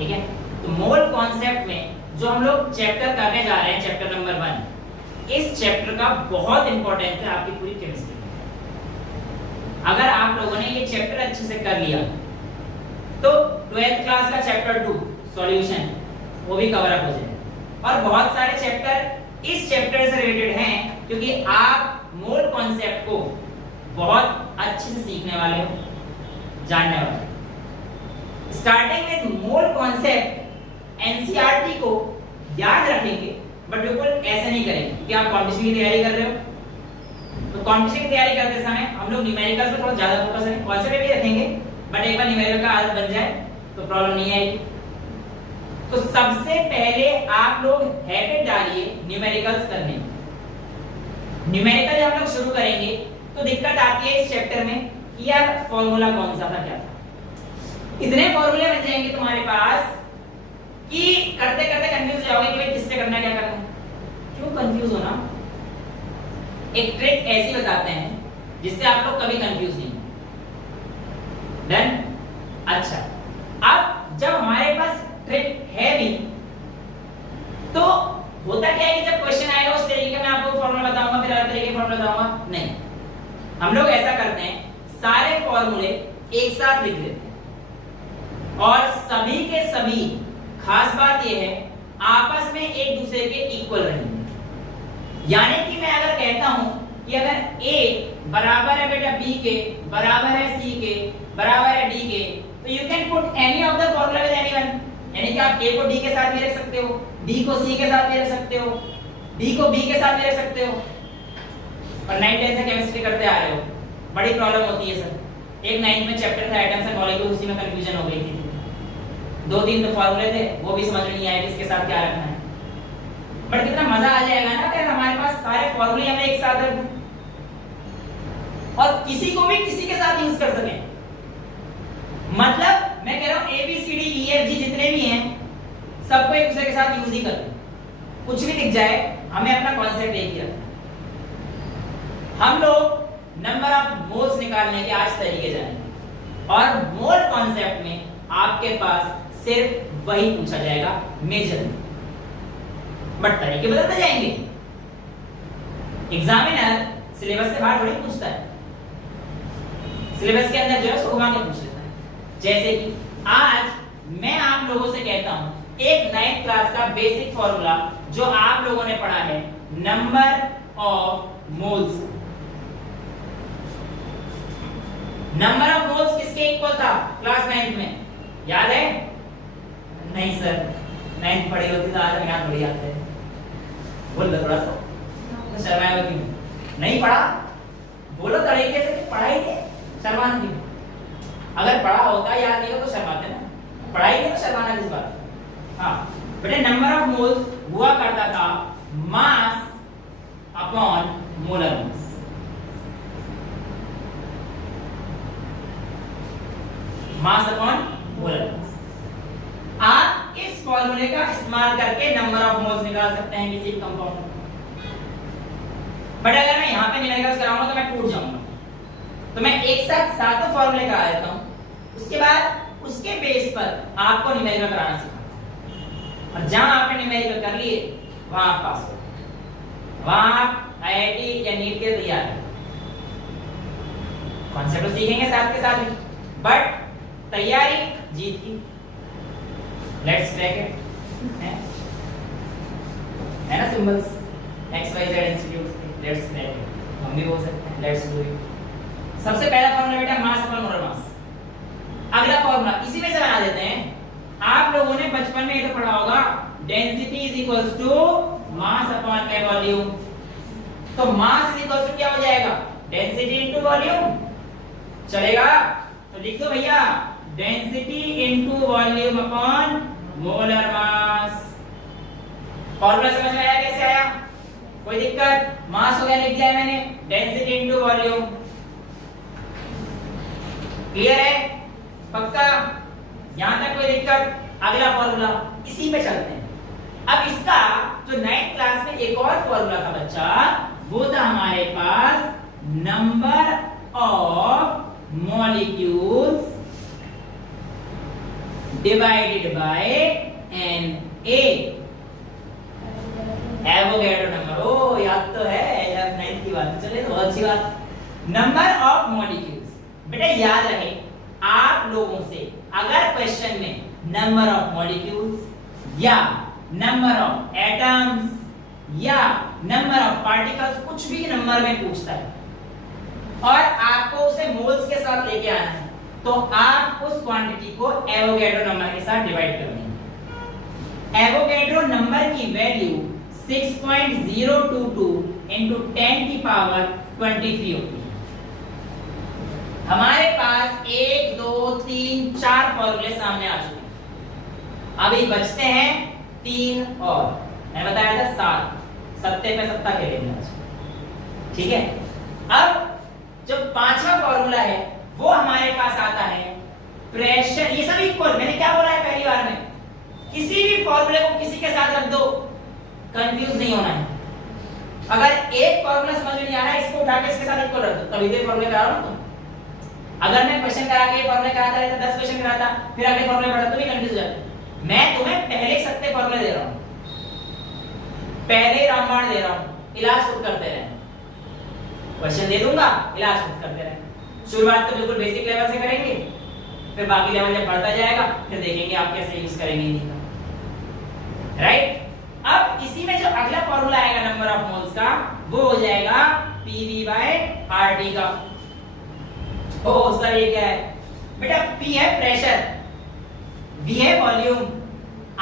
ठीक है। तो मोल कॉन्सेप्ट में जो हम लोग चैप्टर करने जा रहे हैं, चैप्टर नंबर 1, इस चैप्टर का बहुत इंपॉर्टेंस है आपकी पूरी केमिस्ट्री में। अगर आप लोगों ने ये चैप्टर अच्छे से कर लिया तो 12th क्लास का चैप्टर 2 सॉल्यूशन वो भी कवर अप हो जाएगा। और बहुत सारे चैप्टर इस चैप्टर से रिलेटेड हैं क्योंकि आप मोल कॉन्सेप्ट को बहुत अच्छे से सीखने वाले हो, जानने वाले हो। Starting with mole concept NCERT को याद रखेंगे, बट बिल्कुल ऐसे नहीं करेंगे क्योंकि आप कॉम्पिटिशन की तैयारी कर रहे हो। तो कॉम्पिटिशन की तैयारी करते समय हम लोग न्यूमेरिकल्स पर थोड़ा ज्यादा फोकस करेंगे, कॉन्सेप्ट भी रखेंगे, बट एक बार न्यूमेरिकल का आदत बन जाए तो प्रॉब्लम नहीं आएगी। तो सबसे पहले आप लोग हैबिट डालिए न्यूमेरिकल्स करने की। न्यूमेरिकल जब हम लोग शुरू करेंगे तो दिक्कत आती है इस चैप्टर में कि यार फॉर्मूला कौन सा था, क्या था। इतने फॉर्मूले बन जाएंगे तुम्हारे पास कि करते करते कंफ्यूज हो जाओगे कि भाई किससे करना है, क्या करना है। क्यों कंफ्यूज होना, एक ट्रिक ऐसी बताते हैं जिससे आप लोग कभी कंफ्यूज नहीं हो। डन। अच्छा, अब जब हमारे पास ट्रिक है भी तो होता क्या है कि जब क्वेश्चन आएगा उस तरीके का मैं आपको फॉर्मूला बताऊंगा, फिर अलग तरीके के फॉर्मूला बताऊंगा, नहीं। हम लोग ऐसा करते हैं, सारे फॉर्मूले एक साथ लिख लेते हैं और सभी के सभी, खास बात यह है, आपस में एक दूसरे के इक्वल रहेंगे। यानी कि मैं अगर कहता हूं कि अगर A बराबर है बेटा B के, बराबर है C के, बराबर है D के, तो you can put any of the formula with anyone. यानी कि आप A को D के साथ भी रख सकते हो, D को C के साथ भी रख सकते हो, D को B के साथ भी रख सकते हो। और 9th 10th से केमिस्ट्री करते आ रहे हो, बड़ी प्रॉब्लम होती है सर। एक 9th में चैप्टर था एटम्स एंड मॉलिक्यूल्स, उसी में कंफ्यूजन हो गई थी। 2-3 तो फॉर्मूले थे, वो भी समझ में नहीं आया किसके साथ क्या रखना है। बट कितना मजा आ जाएगा ना अगर हमारे पास सारे फॉर्मूले हमने एक साथ रख दें और किसी को भी किसी के साथ यूज कर सकें। मतलब मैं कह रहा हूं ABCDEFG जितने भी हैं सबको एक दूसरे के साथ यूज ही कर दें, कुछ भी दिख जाए हमें अपना कॉन्सेप्ट एक ही रखना। हम लोग नंबर ऑफ मोल्स निकालने के आज तरीके जानेंगे और मोल कॉन्सेप्ट में आपके पास सिर्फ वही पूछा जाएगा मेजरमेंट, बट तरीके बदलते जाएंगे। एग्जामिनर सिलेबस से बाहर थोड़ी पूछता है, सिलेबस के अंदर जो है उसको घुमा के पूछ लेता है। जैसे कि आज मैं आप लोगों से कहता हूं एक 9th क्लास का बेसिक फॉर्मूला जो आप लोगों ने पढ़ा है, number of moles. Number of moles किसके इक्वल था क्लास 9th में, याद है? नहीं सर, 9th पढ़ी होती तो आज यहाँ थोड़ी आते हैं। बोल दो थोड़ा सा, शर्माए क्यों? नहीं पढ़ा? बोलो तरीके से कि पढ़ाई के शर्माना क्यों? अगर पढ़ा होता याद नहीं हो तो शर्माते ना, पढ़ाई नहीं तो शर्माना किस बात? हाँ बेटे, नंबर ऑफ मोल्स हुआ करता था मास अपॉन मोलर मास। मास अपॉन मोलर मास। आप इस फॉर्मूले का इस्तेमाल करके नंबर ऑफ मोल्स निकाल सकते हैं किसी कंपाउंड। बट अगर मैं यहाँ पे न्यूमेरिकल्स कराऊंगा तो मैं टूट जाऊंगा, तो मैं एक साथ सातों फॉर्मूले का आ जाता हूँ, उसके बाद उसके बेस पर आपको न्यूमेरिकल कराना सिखाता। और जहां आपने न्यूमेरिकल कर लिए वहां आप पास हो, वहां आप IIT या नीट के तैयार हैं। कॉन्सेप्ट सीखेंगे साथ के साथ, बट तैयारी जीत की। लेट्स क्रैक इट, है ना symbols XYZ institute, let's crack it, हम भी बोल सकते हैं लेट्स डू इट। सबसे पहला फॉर्मूला बेटा मास अपॉन मोलर मास। अगला फॉर्मूला इसी में से बना देते हैं। आप लोगों ने बचपन में ये तो पढ़ा होगा, density is equals to mass upon volume. तो मास इज इक्वल्स टू क्या हो जाएगा? Density into volume. चलेगा? तो लिख दो भैया, density into volume upon molar mass. Formula समझ में आया? कैसे आया? कोई दिक्कत? मास हो गया, लिख दिया मैंने, डेंसिटी इनटू वॉल्यूम। क्लियर है? पक्का? यहां तक कोई दिक्कत? अगला फॉर्मूला इसी पे चलते हैं। अब इसका जो 9th क्लास में एक और फॉर्मूला था बच्चा, वो था हमारे पास number of molecules divided by N A Avogadro number. Oh याद तो है, क्लास 9 की बात। चलिए तो बहुत अच्छी बात। नंबर ऑफ मॉलिक्यूल्स, बेटा याद रहे आप लोगों से अगर क्वेश्चन में नंबर ऑफ मॉलिक्यूल्स या नंबर ऑफ एटम्स या नंबर ऑफ पार्टिकल्स कुछ भी नंबर में पूछता है और आपको उसे मोल्स के साथ लेके आना है, तो आप उस क्वांटिटी को एवोगैड्रो नंबर के साथ डिवाइड कर देंगे। एवोगैड्रो नंबर की वैल्यू 6.022 into 10 की पावर 23 होती है। हमारे पास 1 2 3 4 फॉर्मूले सामने आ चुके हैं, अभी बचते हैं 3 और। मैंने बताया था 7, सत्ते पे सत्ता खेलेंगे आज, ठीक है। अब जो पांचवा फॉर्मूला है वो हमारे पास आता है प्रेशर। ये सब इक्वल, मैंने क्या बोला है पहली बार में, किसी भी फॉर्मूले को किसी के साथ रख दो, कंफ्यूज नहीं होना है। अगर एक फॉर्मूला समझ में नहीं आ रहा है, इसको उठा के इसके साथ इक्वल रख दो, तभी तो फॉर्मूले करा रहा हूं। अगर मैं क्वेश्चन करा के फॉर्मूले कराता रहता, 10 क्वेश्चन कराता, फिर अगले फॉर्मूले पढ़ा तो भी कंफ्यूज हो जाते। मैं तुम्हें पहले ही सत्ते फॉर्मूले दे रहा हूं, पहले रामबाण दे रहा हूं, इलाज खुद करते रहना। क्वेश्चन दे दूंगा, इलाज खुद करते रहना। शुरुआत तो बिल्कुल बेसिक लेवल से करेंगे, फिर बाकी लेवल जब बढ़ता जाएगा फिर देखेंगे आप कैसे यूज करेंगे इनका, राइट। अब इसी में जो अगला फॉर्मूला आएगा नंबर ऑफ मोल्स का, वो हो जाएगा पीवी बाय आरटी का। ओ सर ये क्या है बेटा? P है प्रेशर, V है वॉल्यूम,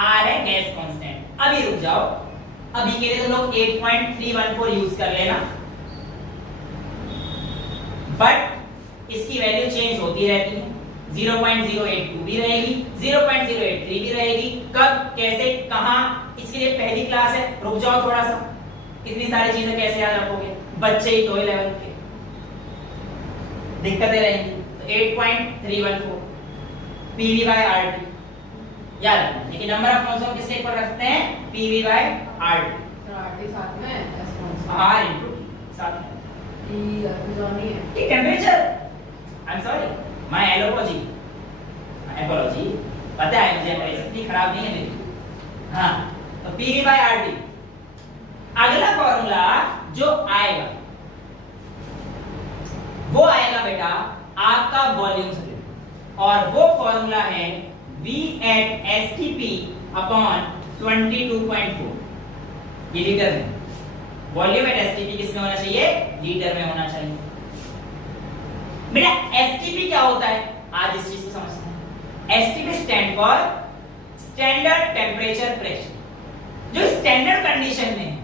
R है गैस कांस्टेंट। अभी रुक जाओ, अभी के लिए तो लोग 8.314 यूज कर लेना, बट इसकी वैल्यू चेंज होती रहती है। 0.082 भी रहेगी, 0.083 भी रहेगी। कब, कैसे, कहां, इसके लिए पहली क्लास है, रुक जाओ थोड़ा सा। इतनी सारी चीजें कैसे याद रखोगे, बच्चे ही तो है लेवल के, दिक्कतें रहेंगी। तो 8.314 पीवी बाय आरटी याद रखना। लेकिन नंबर ऑफ मोल्स को किसके इक्वल रखते हैं? PV by RT. आरटी साथ में एस आर इनटू साथ में टी नहीं है, T temperature. I am sorry, my एलोपॉजी, एपोलॉजी, पता है मुझे, मेरी इतनी खराब नहीं है मेरी। हां, तो पीवी बाय आरटी। अगला फॉर्मूला जो आएगा वो आएगा बेटा आपका वॉल्यूम से, और वो फॉर्मूला है V at STP upon 22.4। ये लीटर में, वॉल्यूम एट STP किसमें होना चाहिए? लीटर में होना चाहिए। बेटा STP क्या होता है, आज इस चीज को समझते हैं। STP stand for standard temperature pressure. जो स्टैंडर्ड कंडीशन में है,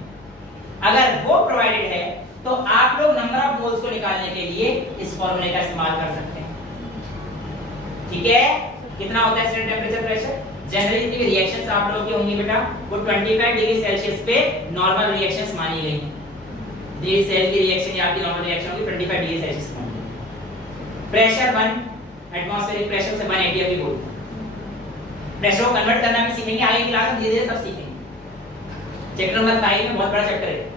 अगर वो प्रोवाइडेड है तो आप लोग नंबर ऑफ मोल्स को निकालने के लिए इस फॉर्मूले का इस्तेमाल कर सकते हैं, ठीक है। कितना होता है स्टैंडर्ड टेम्परेचर प्रेशर? जनरली जितनी भी रिएक्शंस आप लोगों की होंगी बेटा, वो 25 डिग्री सेल्सियस पे नॉर्मल रिएक्शंस मानी गई हैं। ये सेल की रिएक्शन या आपकी नॉर्मल रिएक्शन होगी 25 डिग्री सेल्सियस मानी गई। प्रेशर 1 एटमॉस्फेरिक प्रेशर से 180 अभी बोल, प्रेशर को कन्वर्ट करना भी सीखेंगे आगे की क्लास में, धीरे-धीरे सब सीखेंगे। चैप्टर नंबर 5 में बहुत बड़ा चैप्टर है,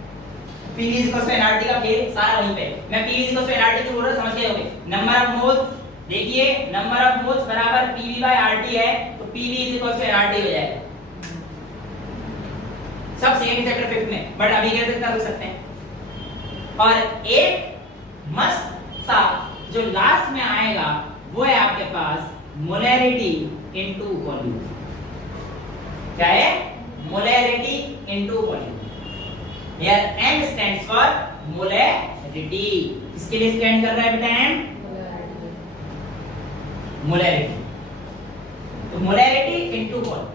पीवी इक्वल्स टू एनआरटी का खेल सारा वहीं पे। मैं पीवी इक्वल्स टू एनआरटी की बोल रहा हूं, समझ गए होंगे। नंबर ऑफ मोल्स, देखिए नंबर ऑफ मोल्स बराबर पीवी बाय आरटी है, तो PV is equals to NRT हो जाएगा। सब सेकेंड चैप्टर 5 में, बट अभी कैसे कर सकते हैं। और एक मस्त सा जो लास्ट में आएगा वो है आपके पास मोलैरिटी इनटू वॉल्यूम। क्या है? Molarity into volume. Here M stands for molarity। किसके लिए स्टैंड कर रहा है बेटा M? मोलैरिटी। तो मोलैरिटी इनटू वॉल्यूम,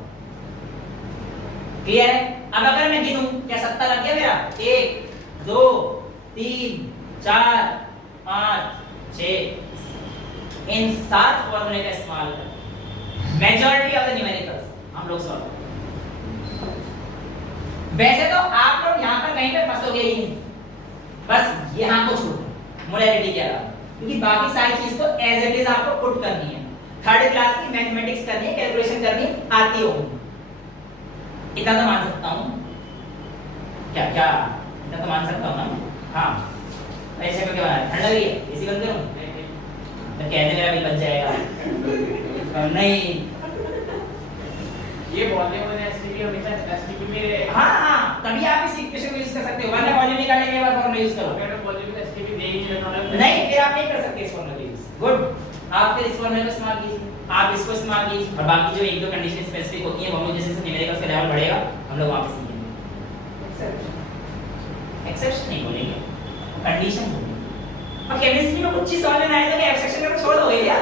क्लियर है। अब अगर मैं गिनूं, क्या 7 लग गया मेरा? 1 2 3 4 5 6। इन 7 फॉर्मूले का इस्तेमाल कर मेजॉरिटी ऑफ द न्यूमेरिकल्स हम लोग सॉल्व। वैसे तो आप लोग यहाँ पर कहीं पे फंसोगे ही नहीं, बस यहाँ को छोड़ मोलैरिटी के अलावा, क्योंकि बाकी सारी चीज तो एज इट इज आपको पुट करनी है। थर्ड क्लास की मैथमेटिक्स करनी है, कैलकुलेशन करनी आती होगी, इतना तो मान सकता हूँ। क्या क्या इतना तो मान सकता हूँ ना? हाँ, ऐसे करके बना, ठंड लगी है, इसी बंद करूँ तो कहने मेरा बिल बच जाएगा। नहीं, ये वॉल्यूम और एसटीपी हमेशा एसटीपी में हाँ तभी आप इस इक्वेशन को यूज कर सकते हो, वरना वॉल्यूम निकालने के बाद फॉर्मूला यूज करो। अगर वॉल्यूम में एसटीपी दे ही नहीं रहा नहीं, फिर आप नहीं कर सकते इस फॉर्मूला का यूज। गुड, आप फिर इस फॉर्मूला को इस्तेमाल कीजिए, आप इसको इस्तेमाल कीजिए, और बाकी जो एक दो कंडीशन स्पेसिफिक होती हैं वो हम लोग जैसे जैसे न्यूमेरिकल्स का लेवल बढ़ेगा हम लोग वहां पे सीखेंगे। एक्सेप्शन नहीं बोलेंगे, कंडीशन बोलेंगे। और केमिस्ट्री में कुछ चीज समझ में आए तो क्या एक्सेप्शन करके छोड़ दोगे क्या?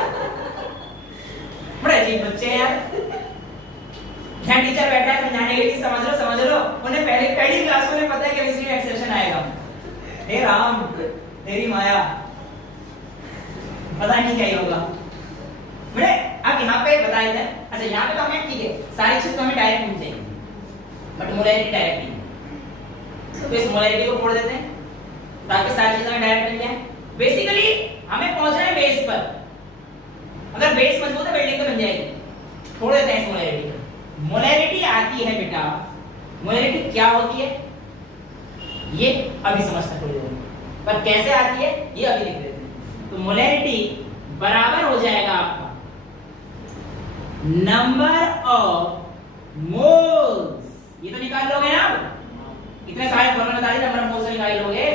बड़ा अजीब बच्चे हैं यार। यहाँ टीचर बैठा है समझाने के लिए, समझ लो, उन्हें पहली क्लास में पता है केमिस्ट्री में एक्सेप्शन आएगा। हे राम तेरी माया, पता नहीं क्या ही होगा। बड़े अब यहाँ पे बता देते हैं। अच्छा यहाँ पे तो हमें ठीक है, सारी चीज तो हमें डायरेक्ट मिल जाएगी, बट मोलैरिटी डायरेक्ट नहीं। तो इस मोलैरिटी को छोड़ देते हैं ताकि सारी चीजें हमें डायरेक्ट मिल जाए। बेसिकली हमें पहुंचना है बेस पर, अगर बेस मजबूत है बिल्डिंग तो बन जाएगी। छोड़ देते हैं इस मोलैरिटी को। मोलैरिटी आती है बेटा, मोलैरिटी क्या होती है ये अभी समझते थोड़ी देर में, पर कैसे आती है ये अभी लिख देते हैं। तो मोलैरिटी बराबर हो जाएगा आपका नंबर ऑफ मोल्स, ये तो निकाल लोगे ना, अब इतने सारे फॉर्मूला बता दिए, नंबर ऑफ मोल्स निकाल लोगे।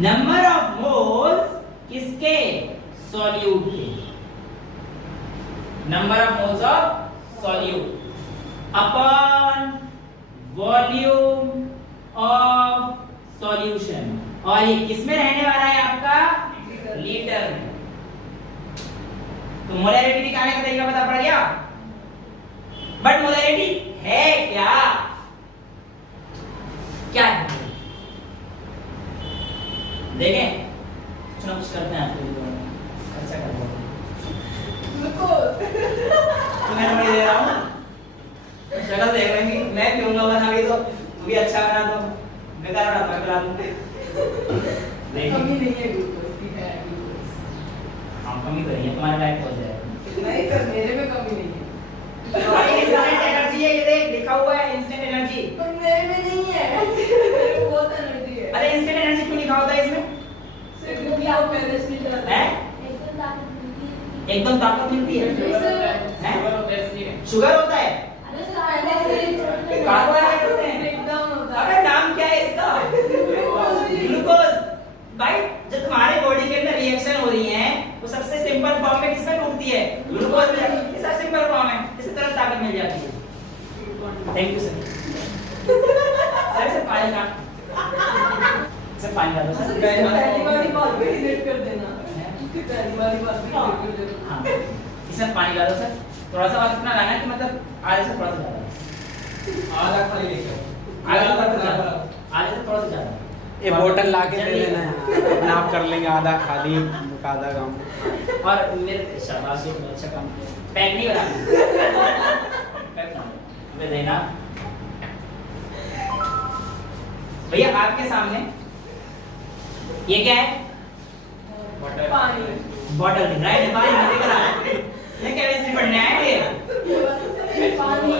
नंबर ऑफ मोल्स किसके? सॉल्यूट के। Number of moles of solute upon volume of solution, और ये किसमें रहने वाला है आपका? लीटर में। तो मोलैरिटी निकालने का तरीका पता पड़ गया, बट मोलैरिटी है क्या? क्या है? देखें कुछ करते हैं आपको, अच्छा कर दो मैं नहीं दे रहा हूँ, शक्ल देख लेंगे, मैं पीऊंगा बना भी तो तू भी अच्छा बना दो, बेकार बना मैं पिला दूँ। कमी नहीं है ग्लूकोज की, है ग्लूकोज। हम कमी तो नहीं है, तुम्हारा डाइट हो जाएगा। नहीं सर, मेरे में कमी नहीं है। इंस्टेंट एनर्जी है, ये देख लिखा हुआ है इंस्टेंट एनर्जी। पर मेरे में नहीं है, मेरे में बहुत एनर्जी है। अरे इंस्टेंट एनर्जी क्यों लिखा होता है इसमें? सिर्फ क्योंकि आप पहले से नहीं चलाते हैं? एकदम ताकत मिलती है। शुगर और एसटी है। शुगर होता है, कार्बोहाइड्रेट होते हैं। ब्रेकडाउन होता अबे है। नाम क्या है इसका? ग्लूकोज। भाई जब तुम्हारे बॉडी के अंदर रिएक्शन हो रही है वो सबसे सिंपल फॉर्म में किसमें टूटती है? ग्लूकोज में। ये सबसे सिंपल फॉर्म है, इससे तुरंत ताकत मिल जाती है। Thank you sir. सर पानी का सर पानी का दो सर। पहली वाली बात भी डिलीट कर देना, उसकी पहली वाली बात भी डिलीट कर देना। हाँ इसमें पानी डालो सर, थोड़ा सा और इतना लाना है कि मतलब आधे से थोड़ा सा ज्यादा, आधा खाली लेके आधे से थोड़ा सा ज्यादा, आधे से थोड़ा सा ज्यादा। ये बोतल ला के दे देना है, नाप कर लेंगे, आधा खाली आधा कम। और मेरे शाबाश ये अच्छा काम किया, पैक नहीं बना पैक ना मैं देना भैया आपके सामने ये क्या है? पानी। बॉटल दिख रहा है, पानी नहीं दिख रहा है, ये केमिस्ट्री पढ़ने आए हैं पानी।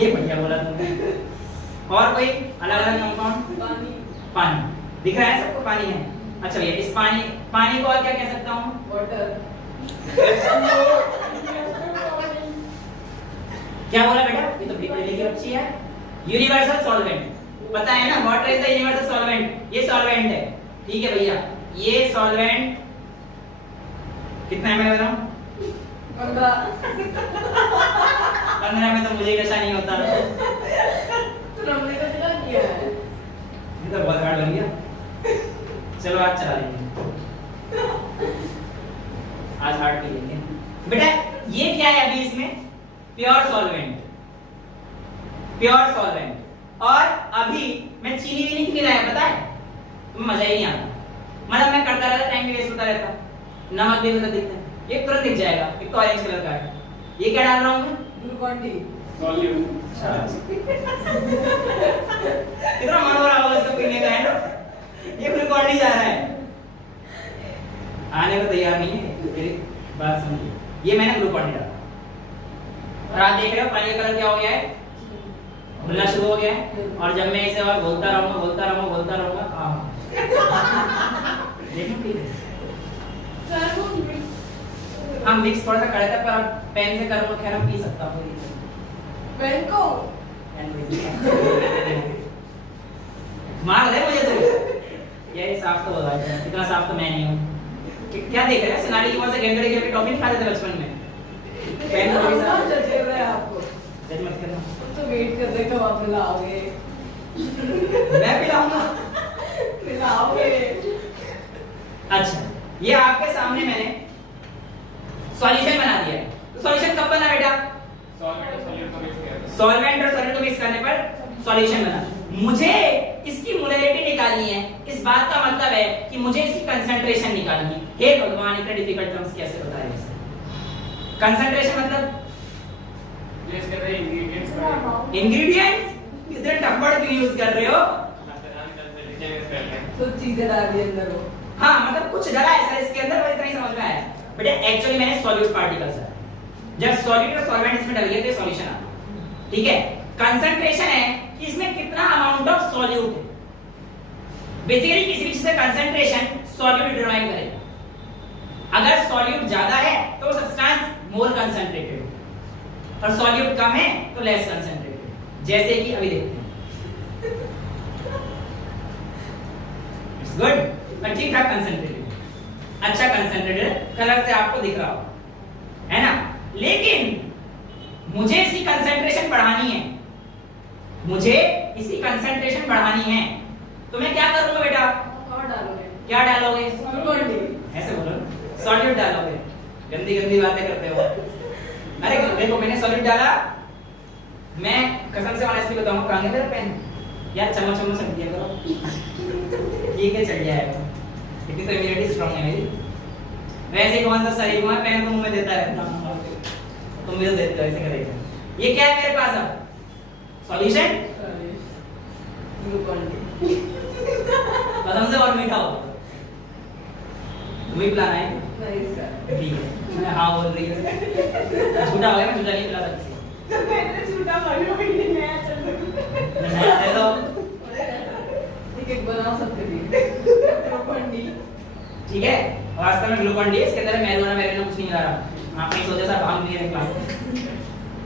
ये बढ़िया बोला तुमने। और कोई अलग अलग कंपाउंड? पानी। पानी दिख रहा है सबको, पानी है। अच्छा भैया इस पानी को और क्या कह सकता हूँ? वाटर। क्या बोला बेटा? ये तो बिल्कुल लिखी बच्ची है। यूनिवर्सल सॉल्वेंट, पता है ना, water is the universal solvent. ये सॉल्वेंट है, ठीक है भैया। ये सॉल्वेंट कितना है मैं बता रहा हूँ? 15 में तो मुझे नशा नहीं होता। तो हमने तो कितना किया है? ये तो बहुत हार्ड बन गया। चलो आज चला लेंगे, आज हार्ड पी लेंगे। बेटा ये क्या है अभी इसमें? Pure solvent, pure solvent. और अभी मैं चीनी भी नहीं लाया, पता है तुम्हें मजा ही नहीं आता, मतलब मैं करता रहता, टाइम भी वेस्ट होता रहता। नमक भी मतलब दिखता है, ये तुरंत दिख जाएगा, एक तो ऑरेंज कलर का है। ये क्या डाल रहा हूँ मैं? Glucon D. सॉल्यूट। कितना मन हो रहा होगा इसको पीने का, है ना? ये ग्लूकॉन डी जा रहा है, आने को तैयार नहीं है। मेरी बात सुनिए, ये मैंने ग्लूकॉन डी डाला और आप देख रहे हो पानी का कलर क्या हो गया है? घुलना शुरू हो गया है। और जब मैं इसे और घोलता रहूंगा देखो हाँ मिक्स थोड़ा सा कर देता है, पर आप पेन से करो तो खैर हम पी सकता हूँ। पेन को मार दे मुझे तो। ये साफ तो होगा, इतना साफ तो मैं नहीं हूँ। क्या देख रहे हैं सिनारी की वजह से गेंदड़ी की टॉफी नहीं खाते थे बचपन में। पेन को भी साफ चल रहा है आपको। जज मत करना। तो वेट कर रहे कब आप मिलाओगे। मैं पिलाऊंगा। मिलाओगे। अच्छा ये आपके सामने मैंने सॉल्यूशन बना दिया है। तो सॉल्यूशन कब बना बेटा? सॉल्वेंट और सॉल्यूट को मिक्स किया सॉल्वेंट और सॉल्यूट को मिक्स करने पर सॉल्यूशन बना। मुझे इसकी मोलैरिटी निकालनी है। इस बात का मतलब है कि मुझे इसकी कंसंट्रेशन निकालनी है। हे भगवान इतने डिफिकल्ट टर्म्स कैसे बताए इसे? कंसंट्रेशन मतलब जो इसके अंदर इंग्रेडिएंट्स पड़े इंग्रेडिएंट्स। इतने टफ वर्ड क्यों यूज कर रहे हो? तो चीजें डाल दी अंदर हो। हाँ मतलब कुछ डला है सर इसके अंदर, और इतना ही समझ में आया। बट एक्चुअली मैंने सॉल्यूट पार्टिकल्स है। जब सॉल्यूट और सॉल्वेंट इसमें डल गए तो सॉल्यूशन आता है। ठीक है, कंसंट्रेशन है कि इसमें कितना अमाउंट ऑफ सॉल्यूट है। बेसिकली किसी भी चीज का कंसंट्रेशन सॉल्यूट डिटरमाइन करेगा। अगर सॉल्यूट ज्यादा है तो सब्सटेंस मोर कंसंट्रेटेड, और सॉल्यूट कम है तो लेस कंसंट्रेटेड। जैसे कि अभी देखते हैं। इट्स गुड, और ठीक ठाक कंसंट्रेटेड, अच्छा कंसंट्रेटेड कलर से आपको दिख रहा हो, है ना? लेकिन मुझे इसकी कंसंट्रेशन बढ़ानी है, मुझे इसकी कंसंट्रेशन बढ़ानी है, तो मैं क्या करूंगा बेटा? और डालोगे। क्या डालोगे? Glucon D. ऐसे बोलो, सॉल्यूट डालोगे। गंदी गंदी बातें करते हो। अरे देखो मैंने सॉल्यूट डाला, मैं कसम से ऑनेस्टली बताऊंगा, कहां गया मेरा पेन? यार चम्मच चम्मच रख दिया करो। ठीक है चल जाएगा, इतनी तो इम्यूनिटी स्ट्रांग है मेरी। वैसे कौन सा शरीर हुआ पेन तो मुंह में देता रहता हूं, तुम भी तो देते हो ऐसे करेगा। ये क्या है मेरे पास अब? Solution glucon D. कसम से और मीठा होगा। तुम्हें पिलाना है? नहीं सर। ठीक है, मैं हाँ बोल रही हूँ। झूठा हो गया, मैं झूठा नहीं पिला सकती। तो मैंने झूठा मालूम ही नहीं, नया चल सकता। नया दे दो। एक बना सकते थे ग्लूकोन डी। ठीक है, वास्तव में ग्लूकोन डी इसके अंदर मैरिजुआना मैरिजुआना कुछ नहीं मिला रहा। आपने सोचा था भांग नहीं रखा,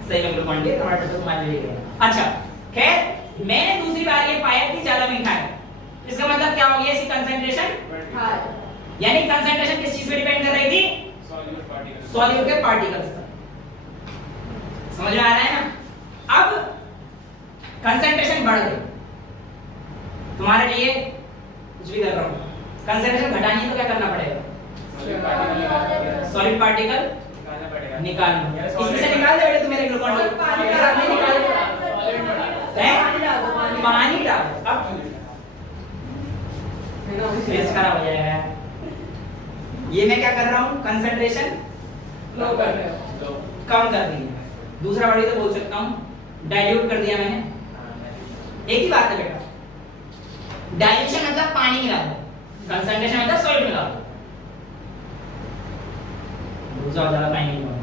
सही में ग्लूकोन डी टमाटर तो तुम्हारे लिए गया। अच्छा खैर, मैंने दूसरी बार ये पाया कि ज्यादा मीठा है, इसका मतलब क्या हो गया? इसकी कंसंट्रेशन हां, यानी कंसंट्रेशन किस चीज पे डिपेंड कर रही थी? Solute particles. सॉल्यूट के पार्टिकल्स पर। समझ में आ रहा है ना? अब कंसंट्रेशन बढ़ गई, तुम्हारे लिए कुछ भी कर रहा हूं। कंसंट्रेशन घटानी है तो क्या करना पड़ेगा? सॉलिड पार्टिकल निकालना पड़ेगा। निकाल लो। इसमें से निकाल दे बेटे तू मेरे ग्लूकोन डी। पानी निकाल डाल, नहीं निकाल सॉल्यूट बढ़ा। है? पानी डालो, पानी डाल। अब टेस्ट खराब हो जाएगा। ये मैं क्या कर रहा हूं? कंसंट्रेशन लो कर रहे हो। लो। कम कर दी है। दूसरा वर्ड तो बोल सकता हूं डाइल्यूट कर दिया मैंने। एक ही बात है बेटा, डाइल्यूशन मतलब पानी मिला दो, कंसंट्रेशन मतलब सॉल्यूट मिला दो। दूसरा ज्यादा पानी नहीं मिला,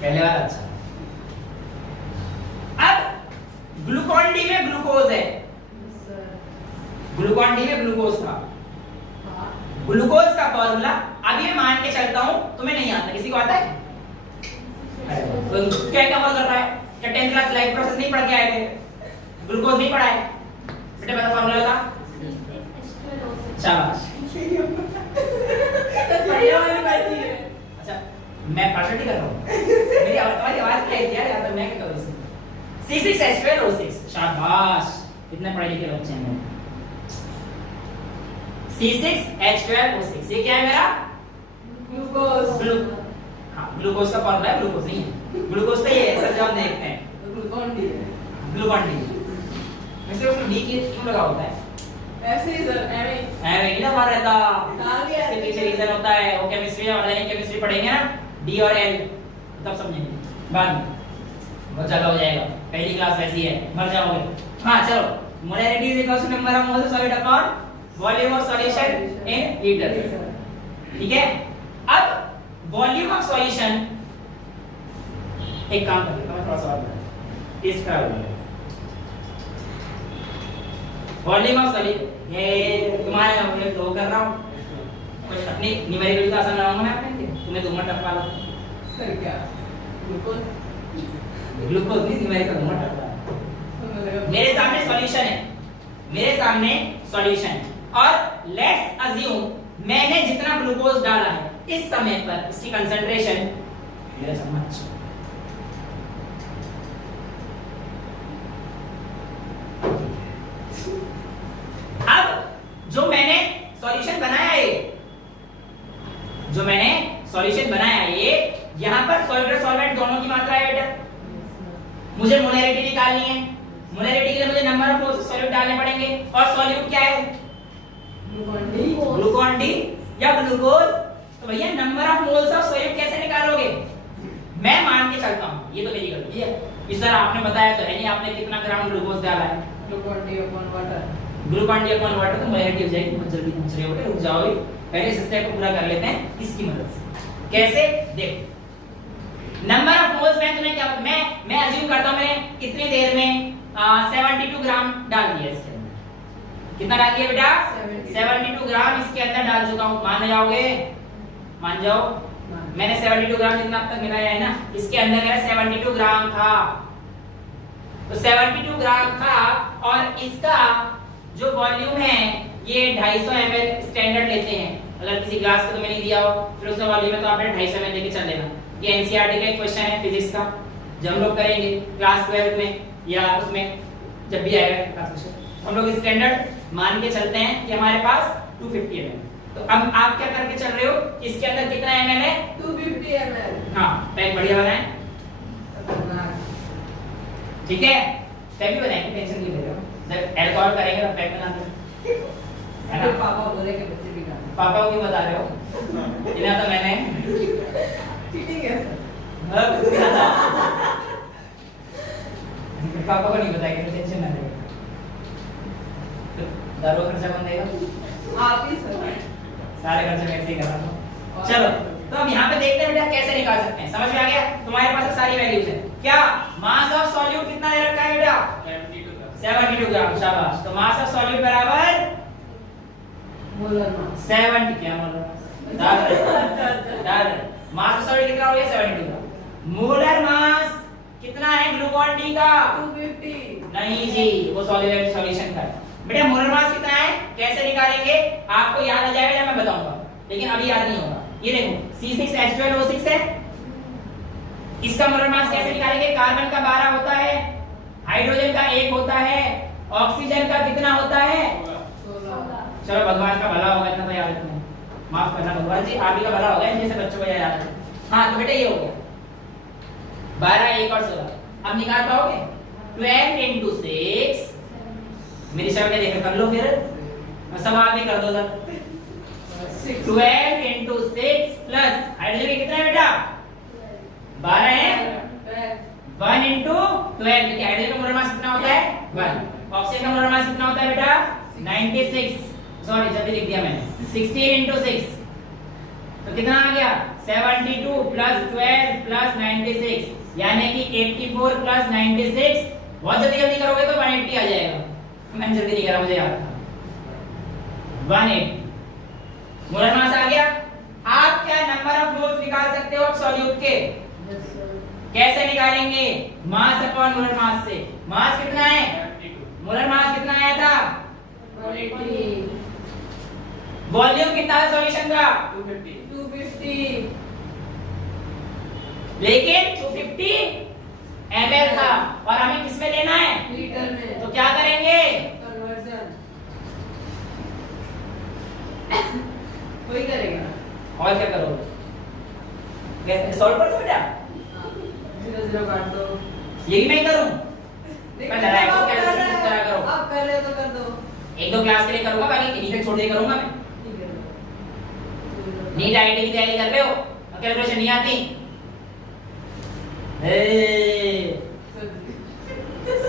पहले वाला अच्छा। अब ग्लूकोन डी में ग्लूकोज है, ग्लूकोन डी में ग्लूकोज था। ग्लूकोज का फॉर्मूला अभी मैं मान के चलता हूं, तुम्हें नहीं आता, किसी को आता है? तो क्या क्या कर रहा है? क्या 10th क्लास लाइफ प्रोसेस नहीं पढ़ के आए थे? ग्लूकोज नहीं पढ़ा है बेटा? मेरा फॉर्मूला था, शाबाश। बढ़िया वाली बात ही है। अच्छा मैं भाषण नहीं कर रहा हूं, मेरी तुम्हारी आवाज क्या है यार? यहाँ पर मैं क्या करूं इसमें? C6H12O6, शाबाश, इतने पढ़े लिखे बच्चे हैं। C6H12O6, ये क्या है मेरा? ग्लूकोज। हाँ ग्लूकोज का फॉर्मूला है, ग्लूकोज नहीं है। ग्लूकोज तो ये है सर, जो हम देखते हैं ग्लूकोन डी है। Glucon D. वैसे उसमें डी क्यों लगा होता है? ऐसे ही सर, ऐਵੇਂ नहीं ना मार रहता, डाल दिया। इसके पीछे रीजन होता है। वो केमिस्ट्री में ऑर्गेनिक केमिस्ट्री पढ़ेंगे ना, डी और एल, तब समझेंगे। बाद में बहुत ज्यादा हो जाएगा, पहली क्लास वैसी है, मर जाओगे। हाँ चलो, molarity is equal to number of moles of solid upon volume of solution in litre. ठीक है, अब वॉल्यूम ऑफ सॉल्यूशन, एक काम करते हैं, मैं थोड़ा सा और टेस्ट करा लूंगा। वॉल्यूम ऑफ सॉल्यूशन, ये तुम्हारे मैं तो कर रहा हूं, कुछ अपनी न्यूमेरिकल का आसान बनाऊंगा मैं अपने लिए, तुम्हें दूंगा टफ वाला। सर क्या ग्लूकोज ग्लूकोज नहीं, न्यूमेरिकल दूंगा टफ वाला। मेरे सामने सॉल्यूशन है, मेरे सामने सॉल्यूशन है, और लेट्स अज्यूम मैंने जितना ग्लूकोज डाला है इस समय पर इसकी कंसंट्रेशन 1 चम्मच। अब जो मैंने सॉल्यूशन बनाया है, जो मैंने सॉल्यूशन बनाया है ये, यहां पर सॉल्यूट और सॉल्वेंट दोनों की मात्रा है बेटा। मुझे मोलैरिटी निकालनी है, मोलैरिटी के लिए मुझे नंबर ऑफ मोल्स सॉल्यूट डालने पड़ेंगे, और सॉल्यूट क्या है? ग्लूकोन डी या ग्लूकोज। तो भैया number of moles of solute कैसे निकालोगे? मैं मान के चलता हूं, ये तो मेरी गलती है कि सर आपने बताया तो है नहीं, आपने कितना ग्राम ग्लूकोज डाला है। Glucon D upon water, glucon D upon water. तो मोलैरिटी हो जाएगी, बहुत जल्दी पूछ रहे हो बेटा, रुक जाओ, पहले इस स्टेप को पूरा कर लेते हैं इसकी मदद से। कैसे? देखो नंबर ऑफ मोल्स में तुम्हें क्या, मैं अज्यूम करता हूं मैंने इतनी देर में 72 ग्राम डाल दिया इसके अंदर। कितना डाल दिया बेटा? 72 ग्राम इसके अंदर डाल चुका हूं। मान जाओगे? मान जाओ, मैंने 72 ग्राम जितना अब तक मिलाया है ना, इसके अंदर मेरा 72 ग्राम था। तो 72 ग्राम था, और इसका जो वॉल्यूम है ये 250 ml स्टैंडर्ड लेते हैं। अगर किसी ग्लास को तो मैंने दिया हो, फिर उसका वॉल्यूम है तो आपने 250 ml लेके चल लेना। ये एनसीईआरटी का एक क्वेश्चन है फिजिक्स का, जब हम लोग करेंगे क्लास 12 में या उसमें जब भी आएगा हम लोग स्टैंडर्ड मान के चलते हैं कि हमारे पास 250 ml। तो अब आप क्या करके चल रहे हो, इसके अंदर कितना ml है? 250 ml। हाँ, पैक बढ़िया बनाएं, ठीक है? पैक भी बनाएंगे, टेंशन नहीं ले रहे हो। जब अल्कोहल करेंगे तो पैक बना देंगे, है ना? पापा बोले कि बच्चे भी खाते। पापा को क्यों बता रहे हो? इन्हें तो मैंने चीटिंग है सर। पापा को नहीं बताएंगे तो टेंशन ना ले। दारू खर्चा कौन देगा? आप ही सर। सारे खर्चे मैं ऐसे ही कर रहा हूँ। चलो, तो अब यहाँ पे देखते हैं बेटा कैसे निकाल सकते हैं। समझ में आ गया? तुम्हारे पास सारी वैल्यूज है। क्या मास ऑफ सॉल्यूट कितना दे रखा है बेटा? 72 ग्राम। शाबाश। तो मास ऑफ सॉल्यूट बराबर मोलर मास 70। क्या मोलर मास? डाल मास ऑफ सॉल्यूट कितना हो गया? 72 ग्राम। मोलर मास कितना है ग्लूकोन डी का? 250। नहीं जी, वो सॉल्यूट सॉल्यूशन का है। बेटा मोलर मास कितना है कैसे निकालेंगे? आपको याद आ जाएगा जब मैं बताऊंगा, लेकिन अभी याद नहीं होगा। ये देखो C6H12O6 है, इसका मोलर मास कैसे निकालेंगे? कार्बन का 12 होता है, हाइड्रोजन का 1 होता है, ऑक्सीजन का कितना होता है? 16। चलो भगवान का भला होगा, इतना तो याद रखना, माफ करना भगवान जी, आप ही का भला होगा जैसे बच्चों को याद है। हाँ तो बेटा ये हो गया 12, 1 और 16। अब निकाल पाओगे? 12 into 6, मेरी शक्ल देख कर लो, फिर सवाल भी कर दो सर। 12 into 6 प्लस हाइड्रोजन के कितना है बेटा? 12 है। 1 into 12, क्योंकि हाइड्रोजन का मोलर मास कितना होता है? 1। ऑक्सीजन का मोलर मास कितना होता है बेटा? 96। सॉरी जल्दी लिख दिया मैंने। 16 into 6 तो कितना आ गया? 72 प्लस 12 प्लस 96, यानी कि 84 प्लस 96। बहुत जल्दी जल्दी करोगे तो 180 आ जाएगा। मैंने जल्दी नहीं करा, मुझे याद था। 180 मोलर मास आ गया। आप क्या नंबर ऑफ मोल्स निकाल सकते हो सॉल्यूट के? कैसे निकालेंगे? मास अपॉन मोलर मास से। मास कितना है? मोलर मास कितना आया था? 180। वॉल्यूम कितना है सॉल्यूशन का? 250। लेकिन 250 ml था, और हमें किसमें लेना है? लीटर में। तो क्या करेंगे? कन्वर्जन कोई करेगा। और क्या करोगे? सॉल्व कर दो बेटा। 0 काट दो। यही मैं करूं? मैं लड़ाई को आप कैसे कर रहे तरह हो, करो? आप कर रहे हो तो कर दो। 1-2 क्लास के लिए करूंगा, बाकी यहीं तक छोड़ दे करूंगा मैं। ठीक है। नीट आईटी की तैयारी कर रहे हो, कैलकुलेशन नहीं आती?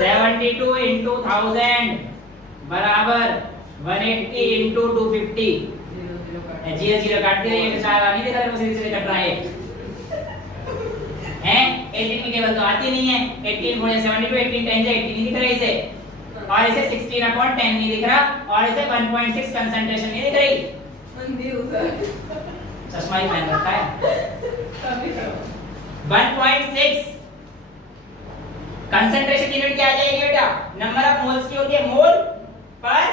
72 into 1000 बराबर 180 into 250। 0 काट दिया, ये बेचारा नहीं देखा, मुझे इसलिए कट रहा है। हैं 18 की टेबल तो आती नहीं है। 18 4 72, 18 10 18 नहीं दिख रहा इसे, और इसे 16/10 नहीं दिख रहा, और इसे 1.6 कंसंट्रेशन नहीं दिख रही। अंधी हूँ सर। चश्मा ही पहन रखा है। कभी करो। 1.6 कंसंट्रेशन यूनिट क्या आ जाएगी बेटा? नंबर ऑफ मोल्स की होती है मोल पर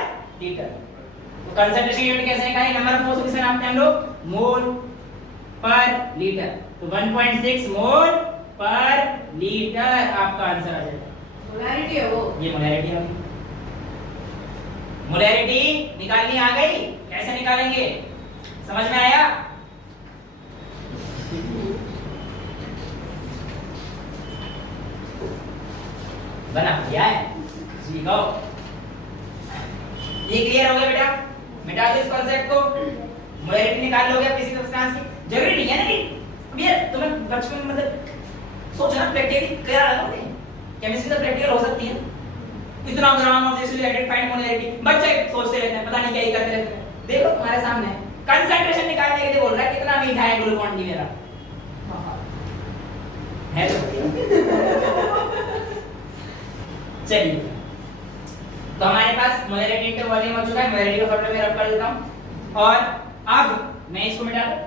लीटर। तो कंसंट्रेशन यूनिट कैसे निकालेंगे? नंबर ऑफ मोल्स किसे नापते हैं हम लोग? मोल पर लीटर। तो 1.6 मोल पर लीटर आपका आंसर आ जाएगा। मोलैरिटी है वो। ये मोलैरिटी है। मोलैरिटी निकालनी आ गई? कैसे निकालेंगे? समझ में आया? बना दिया है। सीखो। ये क्लियर हो गया बेटा? मिटा दो इस कॉन्सेप्ट को। मोलैरिटी निकाल लोगे किसी सब्सटेंस की। जरूरी नहीं है ना कि अब ये तुम्हें बचपन में मतलब सोचना प्रैक्टिकली क्या आया नहीं। केमिस्ट्री तो प्रैक्टिकल हो सकती है। इतना gram of this added find molarity बच्चे सोचते रहते हैं, पता नहीं क्या ही करते रहते हैं। देखो तुम्हारे सामने कंसंट्रेशन निकालने के लिए बोल रहा है कितना मीठा है ग्लूकोन डी मेरा है। चलिए तो हमारे पास मोलैरिटी इंटू वॉल्यूम हो चुका है। मोलैरिटी का फॉर्मूला मैं रब कर देता हूं और अब मैं इसको मिटा दूं।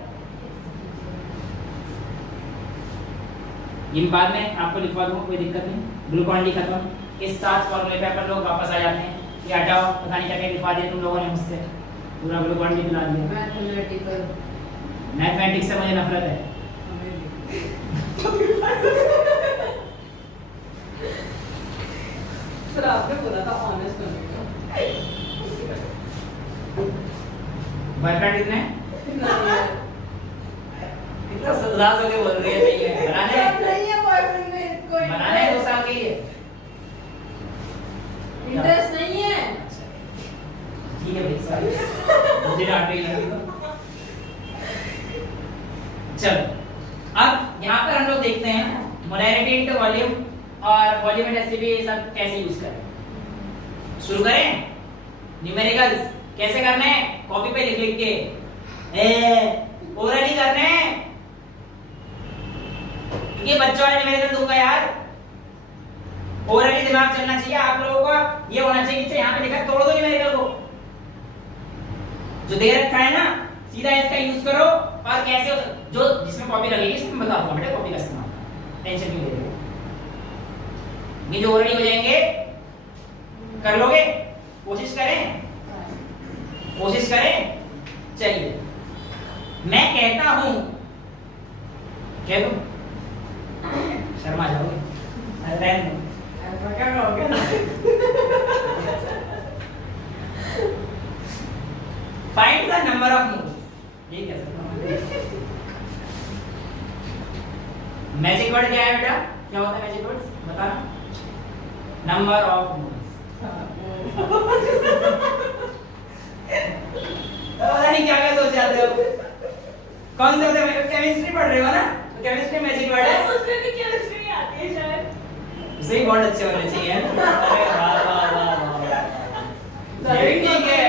ये बाद में आपको लिखवा दूंगा, कोई दिक्कत नहीं। ग्लूकोन डी खत्म। इस 7 फॉर्मूले पे अपन लोग वापस आ जाते हैं। ये हटाओ, पता नहीं क्या क्या लिखवा दिया तुम लोगों ने मुझसे। पूरा ग्लूकोन डी बना दिया। मैथमेटिक्स से मुझे नफरत है। सर आपने बोला था ऑनेस्ट होने को। बॉयफ्रेंड कितने हैं? नहीं है। कितना उदास होके बोल रही है? नहीं है। बनाने नहीं है बॉयफ्रेंड में कोई। बनाने 2 साल के लिए। इंटरेस्ट नहीं है। ठीक है भाई, सॉरी। मुझे डांट रही है। चलो अब यहाँ पर हम लोग देखते हैं मोलैरिटी इनटू वॉल्यूम और वॉल्यूम एंड एसटीपी ये सब कैसे यूज करें। शुरू करें। न्यूमेरिकल्स कैसे करने हैं? कॉपी पे लिख लिख के ओरली करने हैं, क्योंकि बच्चों वाले न्यूमेरिकल दूंगा यार। ओरली दिमाग चलना चाहिए आप लोगों का। ये होना चाहिए कि यहाँ पे लिखा है, तोड़ दो न्यूमेरिकल को जो दे रखा है ना, सीधा इसका यूज करो। और कैसे जो जिसमें कॉपी लगेगी इसमें बता दूंगा बेटा कॉपी का इस्तेमाल। टेंशन क्यों ले रहे हो? ये जो ओरली हो जाएंगे कर लोगे? कोशिश करें, कोशिश करें। चलिए मैं कहता हूं, कह दूं? शर्मा जाओगे? रहने दो। ऐसा क्या कहोगे ना? Find the number of moves. ये कैसे? मैजिक वर्ड क्या है बेटा? क्या होता है मैजिक वर्ड्स? बताना। Number of moles. पता नहीं क्या क्या सोच जाते हो। कौन से होते हैं? केमिस्ट्री पढ़ रहे हो ना? तो केमिस्ट्री मैजिक वर्ड है। उसमें भी केमिस्ट्री नहीं आती है शायद। उसे ही बहुत अच्छे होने चाहिए। अरे वाह वाह वाह वाह। ये भी ठीक है।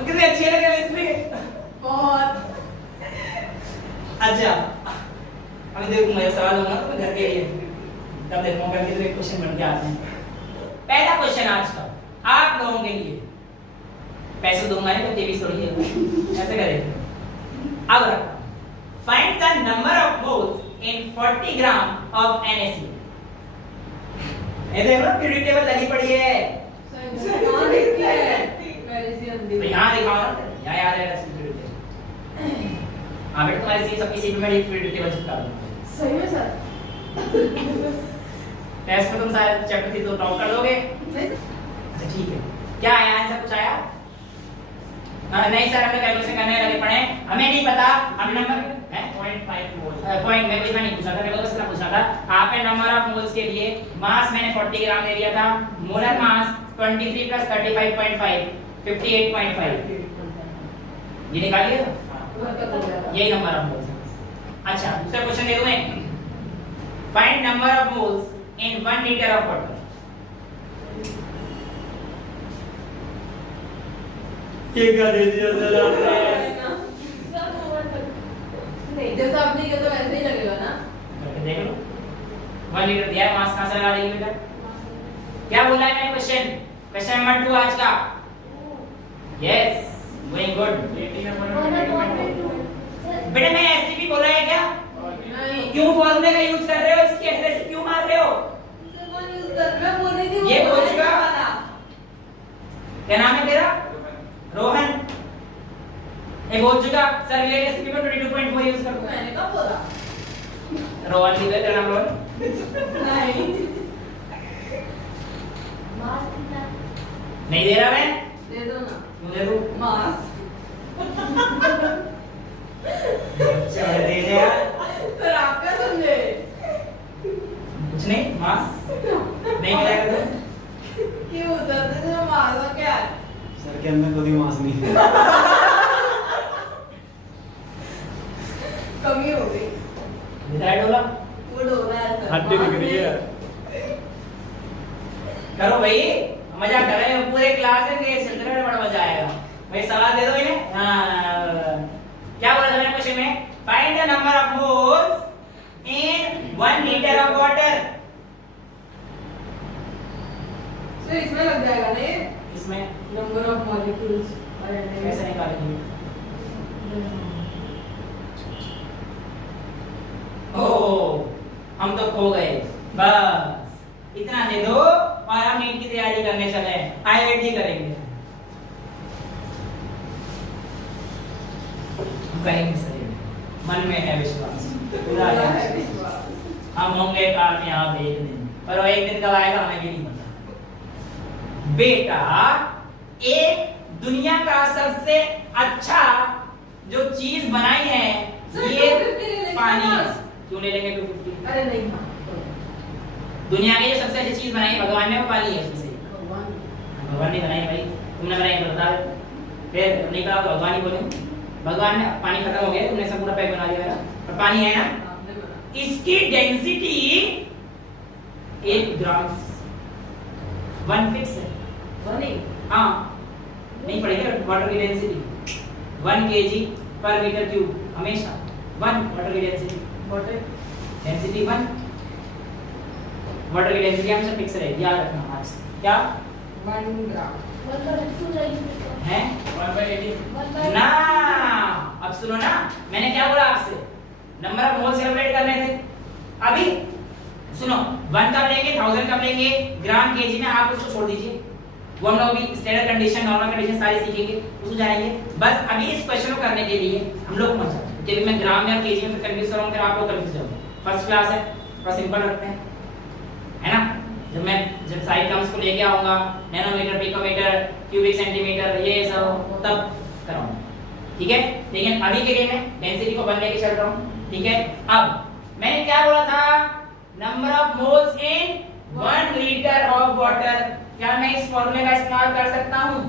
कितनी अच्छी है केमिस्ट्री। बहुत। अच्छा अभी देखो मेरा सवाल होगा तो घर के लिए तब देखूंगा कितने क्वेश्चन बन के आते हैं। पहला क्वेश्चन आज का आप लोगों के लिए, पैसे दूंगा नहीं तो 23 थोड़ी है, ऐसे करेंगे। अब find the number of moles in 40 gram of NaCl। ये देखो पीरियड टेबल लगी पड़ी है। कहाँ लिखती है? मेरी सी अंधी। तो यहाँ दिखाओ ना, यहाँ याद रहेगा पीरियड टेबल। हाँ बेटा तुम्हारी सी सबकी सीट में एक पीरियड टेबल चिपका दूंगा। सही में सर? टेस्ट में तुम सारे चैप्टर थी तो टॉप कर दोगे। अच्छा ठीक है, क्या आया आंसर? कुछ आया? नहीं सर हमें कैलकुलेशन करने लगे पड़े, हमें नहीं पता। हम नंबर 0.5 मोल। पॉइंट में कुछ नहीं पूछा था, मेरे को बस इतना पूछना था। आपने नंबर ऑफ मोल्स के लिए मास मैंने 40 ग्राम ले लिया था, मोलर मास 23 + 35.5 58.5 ये निकाल लिया था। यही नंबर ऑफ मोल्स। अच्छा दूसरा क्वेश्चन दे दूं मैं। Find number of moles in 1 litre of water. ये क्या दे दिया सर आपने? जैसा आपने किया तो वैसे ही लगेगा ना? करके देख लो। 1 लीटर दिया है, मास कहां से लगा देंगे बेटा? क्या बोला है मैंने क्वेश्चन? क्वेश्चन नंबर 2 आज का। Yes, going good. बेटा मैं एसटीपी बोला है क्या? नहीं क्यों फॉर्मूले का यूज कर रहे हो? इसकी एड्रेस क्यों मार रहे हो? कौन यूज कर रहा है? बोल रही थी ये वो बोल बोलने चुका। वाला। क्या नाम है तेरा? रोहन। ये बोल चुका सर रिलेट एसटीपी में 22.4 यूज कर। मैंने कब बोला? रोहन की तेरा नाम रोहन? नहीं नहीं दे रहा मैं? दे दो ना मुझे दो। मास। चल दे दे यार। सर आप क्या समझे? कुछ नहीं, मास नहीं मिलेगा तो क्यों दर्द से मासा क्या है? सर के अंदर कोई मांस नहीं है। कमी हो गई। डिसाइड होगा। वो डोला है सर। हड्डी दिख रही है। करो भाई, मजा कर रहे हो पूरे क्लास में, ये चल रहा है, बड़ा मजा आएगा भाई। सवाल दे दो इन्हें। क्या बोला था मैंने क्वेश्चन में? Find the number of moles in 1 litre of water. Sir इसमें लग जाएगा ना ये? इसमें नंबर ऑफ मॉलिक्यूल्स। कैसे निकालेंगे? ओह, हम तो खो गए। बस इतना दे दो और हम नीट की तैयारी करने चले, आईआईटी करेंगे। करेंगे सर, मन में है विश्वास पूरा है। हम होंगे कामयाब एक दिन, पर वो एक दिन कब आएगा हमें भी नहीं पता। बेटा एक दुनिया का सबसे अच्छा जो चीज बनाई है ये पानी है। क्यों ले लेंगे 250? अरे नहीं हाँ दुनिया की जो सबसे अच्छी चीज बनाई है भगवान ने, वो पानी है उसमें से। भगवान भगवान ने बनाई भाई, तुमने बनाई तो बता दो। फिर नहीं कहा तो भगवान ही बोले। भगवान ने, पानी खत्म हो गया, तुमने सब पूरा पैक बना दिया मेरा, और पानी है ना। आपने बना। इसकी डेंसिटी 1 ग्राम 1 फिक्स है। बनी। हाँ नहीं पड़ेगा वाटर की डेंसिटी 1 kg पर मीटर क्यूब, हमेशा 1 वाटर की डेंसिटी। वाटर डेंसिटी 1, वाटर की डेंसिटी हमेशा फिक्स रहेगी, याद रखना आज से। क्या 1 ग्राम है? 1/80 ना, अब सुनो ना, मैंने क्या बोला आपसे? नंबर ऑफ मोल सेलिब्रेट करने थे। अभी सुनो, 1 कब लेंगे, 1000 कब लेंगे, ग्राम केजी में, आप उसको छोड़ दीजिए। वो हम लोग अभी स्टैंडर्ड कंडीशन, नॉर्मल कंडीशन सारी सीखेंगे, उसको जानेंगे। बस अभी इस क्वेश्चन को करने के लिए हम लोग पहुंच जाते हैं। जब मैं ग्राम में और केजी में कंफ्यूज करूंगा, फिर आप लोग कंफ्यूज होंगे। फर्स्ट क्लास है, थोड़ा सिंपल रखते हैं, है ना। जब सारी टर्म्स को लेके आऊंगा, नैनोमीटर, पिकोमीटर, क्यूबिक सेंटीमीटर, ये सब तब कराऊंगा, ठीक है। लेकिन अभी के लिए मैं डेंसिटी को 1 लेके चल रहा हूं, ठीक है। अब मैंने क्या बोला था? Number of moles in 1 litre of water. क्या मैं इस फॉर्मूले का इस्तेमाल कर सकता हूं?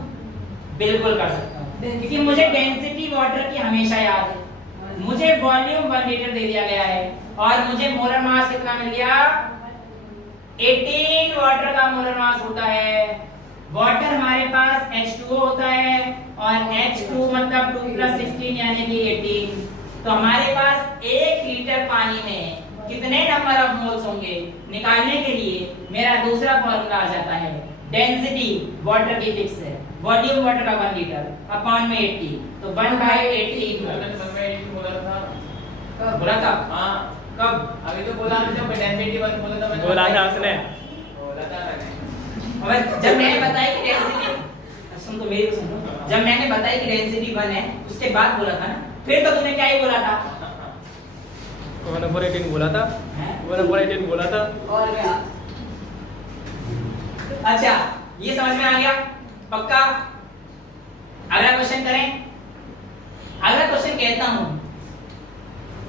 बिल्कुल कर सकता हूं, क्योंकि मुझे डेंसिटी वाटर की हमेशा याद है। मुझे वॉल्यूम 1 लीटर दे दिया गया है और मुझे मोलर मास कितना मिल गया? 18 वाटर का मोलर मास होता है। वाटर हमारे पास H2O होता है और H2 मतलब 2 + 16 यानी कि 18। तो हमारे पास 1 लीटर पानी में कितने नंबर ऑफ मोल्स होंगे निकालने के लिए मेरा दूसरा फॉर्मूला आ जाता है। डेंसिटी वाटर की फिक्स है, वॉल्यूम वाटर का 1 लीटर अपॉन में 80, तो 1/80 बोला था। बोला था। हाँ कब? अभी तो बोला था, जब डेंसिटी 1 बोला था मैंने। बोला था उसने। बोला था मैंने। और जब मैंने बताया कि डेंसिटी, सुन तो मेरी तो सुनो, जब मैंने बताया कि डेंसिटी 1 है, उसके बाद बोला था ना, फिर तो तूने क्या ही बोला था? मैंने 418 बोला था, हैं? मैंने 418 बोला था। और क्या? अच्छा, ये समझ में आ गया पक्का? अगला क्वेश्चन करें। अगला क्वेश्चन कहता हूं,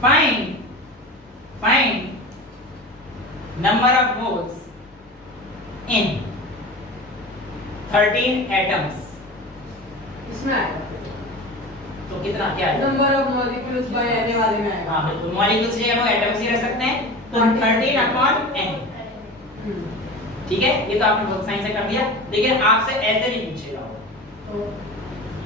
find number of moles in 13 atoms. इसमें आएगा तो कितना क्या है? Number of molecules by N वाले में आएगा। हाँ बिल्कुल, मॉलिक्यूल्स से हम एटम्स ही रख सकते हैं, तो 13/n, ठीक है। ये तो आपने बहुत साइंस से कर दिया, लेकिन आपसे ऐसे नहीं पूछेगा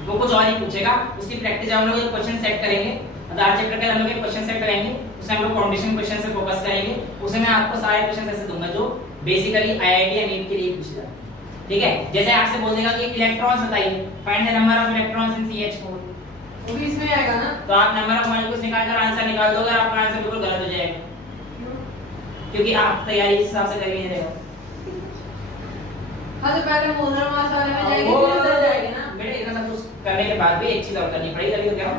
वो कुछ और ही पूछेगा। उसकी प्रैक्टिस हम लोग क्वेश्चन सेट करेंगे, आधार चैप्टर के हम लोग क्वेश्चन सेट करेंगे, उसमें हम लोग फाउंडेशन क्वेश्चन से फोकस करेंगे। उसमें मैं आपको सारे क्वेश्चन ऐसे दूंगा जो बेसिकली आईआईटी या नीट के लिए पूछे जाते हैं, ठीक है, जैसे आपसे बोल देगा कि इलेक्ट्रॉन्स बताइए, find the number of electrons in CH4, वो भी इसमें आएगा ना? तो आप नंबर ऑफ मॉलिक्यूल्स निकालकर आंसर निकाल दोगे, आपका आंसर बिल्कुल गलत हो जाएगा क्योंकि आप तैयारी इस हिसाब से कर ही नहीं रहे हो। हाँ तो पहले मोलर मास वाले में जाएंगे वो फिर उधर जाएंगे ना? बेटे इतना सब कुछ करने के बाद भी एक चीज और करनी पड़ेगी, तभी तो क्या हो,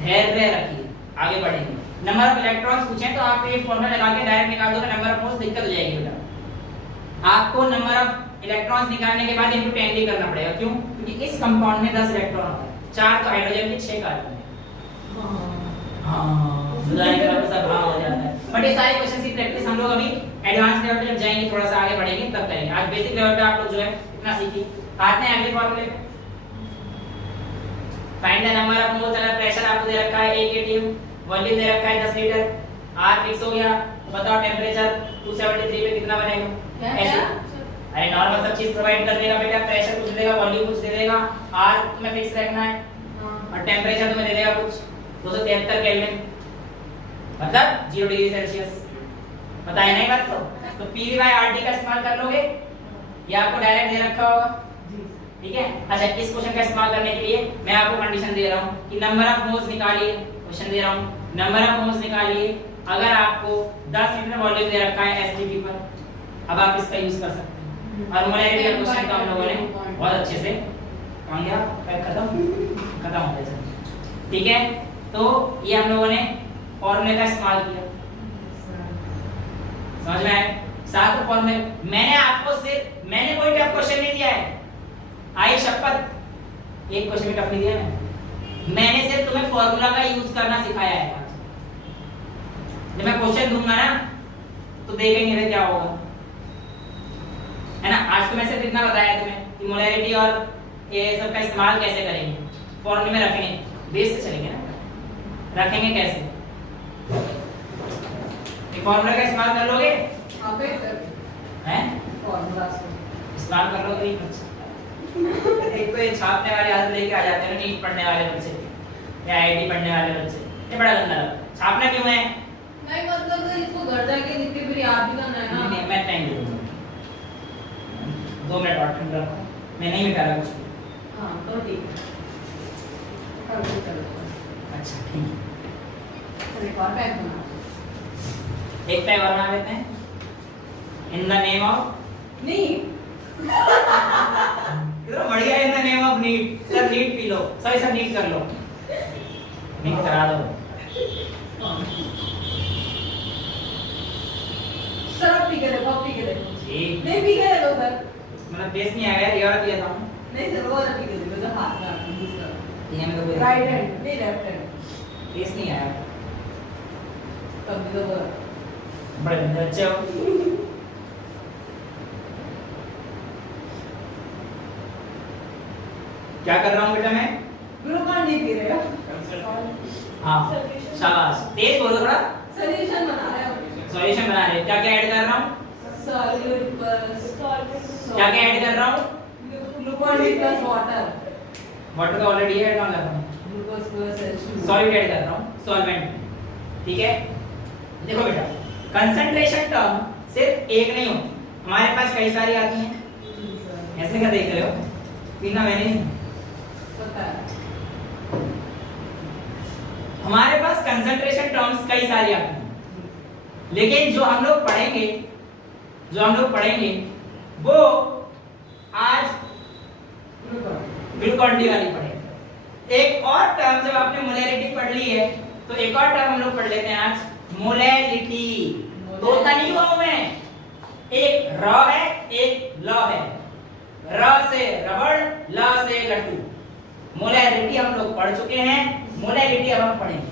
धैर्य रखिए, आगे बढ़ेंगे। नंबर ऑफ इलेक्ट्रॉन्स पूछें तो आप ये फॉर्मूला लगा के डायरेक्ट निकाल दोगे, नंबर ऑफ मोल्स दिक्कत हो जाएगी बेटा। आपको नंबर ऑफ इलेक्ट्रॉन्स निकालने के बाद इनटू 10 करना पड़ेगा, क्यों? क्योंकि इस कंपाउंड में 10 इलेक्ट्रॉन होता है, 4 तो हाइड्रोजन के 6 कार्बन है। हां जुदाई का सब हाँ हो जाता है। बट ये सारे क्वेश्चन की प्रैक्टिस हम लोग अभी एडवांस लेवल पे जब जाएंगे, थोड़ा सा आगे बढ़ेंगे तब करेंगे। आज बेसिक लेवल पे आप लोग जो है इतना सीखिए। आते हैं अगले फॉर्मूले पे। Find the number of moles, अगर प्रेशर आपको दे रखा है 1 atm, वॉल्यूम दे रखा है 10 लीटर, R फिक्स हो गया, बताओ टेंपरेचर 273 पे कितना बनेगा? ऐसे अरे नॉर्मल सब चीज प्रोवाइड कर देगा बेटा, प्रेशर कुछ देगा, वॉल्यूम कुछ दे देगा, R तुम्हें फिक्स रखना है और टेंपरेचर तुम्हें दे देगा कुछ 273 केल्विन, मतलब 0 डिग्री सेल्सियस। पता है नहीं बात तो PV/RT का इस्तेमाल कर लोगे, ये आपको डायरेक्ट दे रखा होगा, ठीक है। अच्छा, इस क्वेश्चन का इस्तेमाल करने के लिए मैं आपको कंडीशन दे रहा हूँ कि नंबर ऑफ मोल्स निकालिए, क्वेश्चन दे रहा हूँ नंबर ऑफ मोल्स निकालिए। अगर आपको 10 लीटर वॉल्यूम दे रखा है STP पर, अब आप इसका यूज कर सकते हैं। और मोलैरिटी का क्वेश्चन तो हम लोगों ने बहुत अच्छे से कहाँ गया, खत्म हो गया, ठीक है। तो ये हम लोगों ने फॉर्मूले का इस्तेमाल किया, समझ में आया? 7 फॉर्मूले मैंने कोई टफ क्वेश्चन नहीं दिया है, आई शपथ एक क्वेश्चन भी टफ नहीं दिया मैंने सिर्फ तुम्हें फॉर्मूला का यूज करना सिखाया है। जब मैं क्वेश्चन दूंगा ना तो देखेंगे रे क्या होगा, है ना। आज तो मैं सिर्फ इतना बताया तुम्हें कि मोलैरिटी और ये सब का इस्तेमाल कैसे करेंगे, फॉर्मूले में रखेंगे, बेस से चलेंगे ना, रखेंगे कैसे, ये फॉर्मूला का इस्तेमाल कर लोगे हैं, फॉर्मूला इस्तेमाल कर लोगे। एक तो ये छापने वाले आदत लेके आ जाते हैं ना, नीट पढ़ने वाले बच्चे या IIT पढ़ने वाले बच्चे, ये बड़ा गंदा लगता है। छापना क्यों है? नहीं मतलब तो इसको घर जाके लिख के फिर याद भी करना है ना। नहीं, मैं टाइम दे दूंगा, 2 मिनट और ठंड रखो, मैं नहीं मिटा रहा कुछ भी। हाँ तो ठीक है, कर दो चलो। अच्छा ठीक है, तो एक और पैक बना, एक पैक और बना लेते हैं। इन द नेम ऑफ नहीं कितना बढ़िया, in the name of NEET. Sir neat पी लो, सर नीट कर लो, नीट करा दो। सर आप पी के देखो, पी के देखो। ठीक, नहीं पी के देखो सर, मतलब टेस्ट नहीं आया, ये वाला दिया था नहीं सर वो वाला पी के देखो जो हाथ में आता है दूसरा, ये मेरे को राइट हैंड नहीं लेफ्ट हैंड, टेस्ट नहीं आया, तब भी तो वो बड़े गंदे बच्चे हो। क्या कर रहा हूँ बेटा मैं? ग्लूकोन डी पी रहे हो। हाँ शाबाश, तेज बोलो थोड़ा। सॉल्यूशन बना रहे हो, सॉल्यूशन बना रहे, क्या क्या ऐड कर रहा हूँ? क्या क्या ऐड कर रहा हूँ? Glucon D plus water, water का ऑलरेडी ऐड कर रहा हूँ, glucose plus H2, solid add कर रहा हूँ सॉल्वेंट, ठीक है। देखो बेटा, कंसंट्रेशन टर्म सिर्फ एक नहीं होती, हमारे पास कई सारी आती हैं। ऐसे क्या देख रहे हो? पीना मैंने नहीं, पता है हमारे पास कंसंट्रेशन टर्म्स कई सारी आती हैं, लेकिन जो हम लोग पढ़ेंगे वो आज ग्लूकोन डी वाली पढ़ेंगे। एक और टर्म जब आपने मोलैरिटी पढ़ ली है तो एक और टर्म हम लोग पढ़ लेते हैं आज, मोलैरिटी। दो नहीं हुआ मैं, एक र है एक ल है, र से रबड़, ल से लड्डू। मोलैरिटी हम लोग पढ़ चुके हैं, मोलैरिटी अब हम पढ़ेंगे।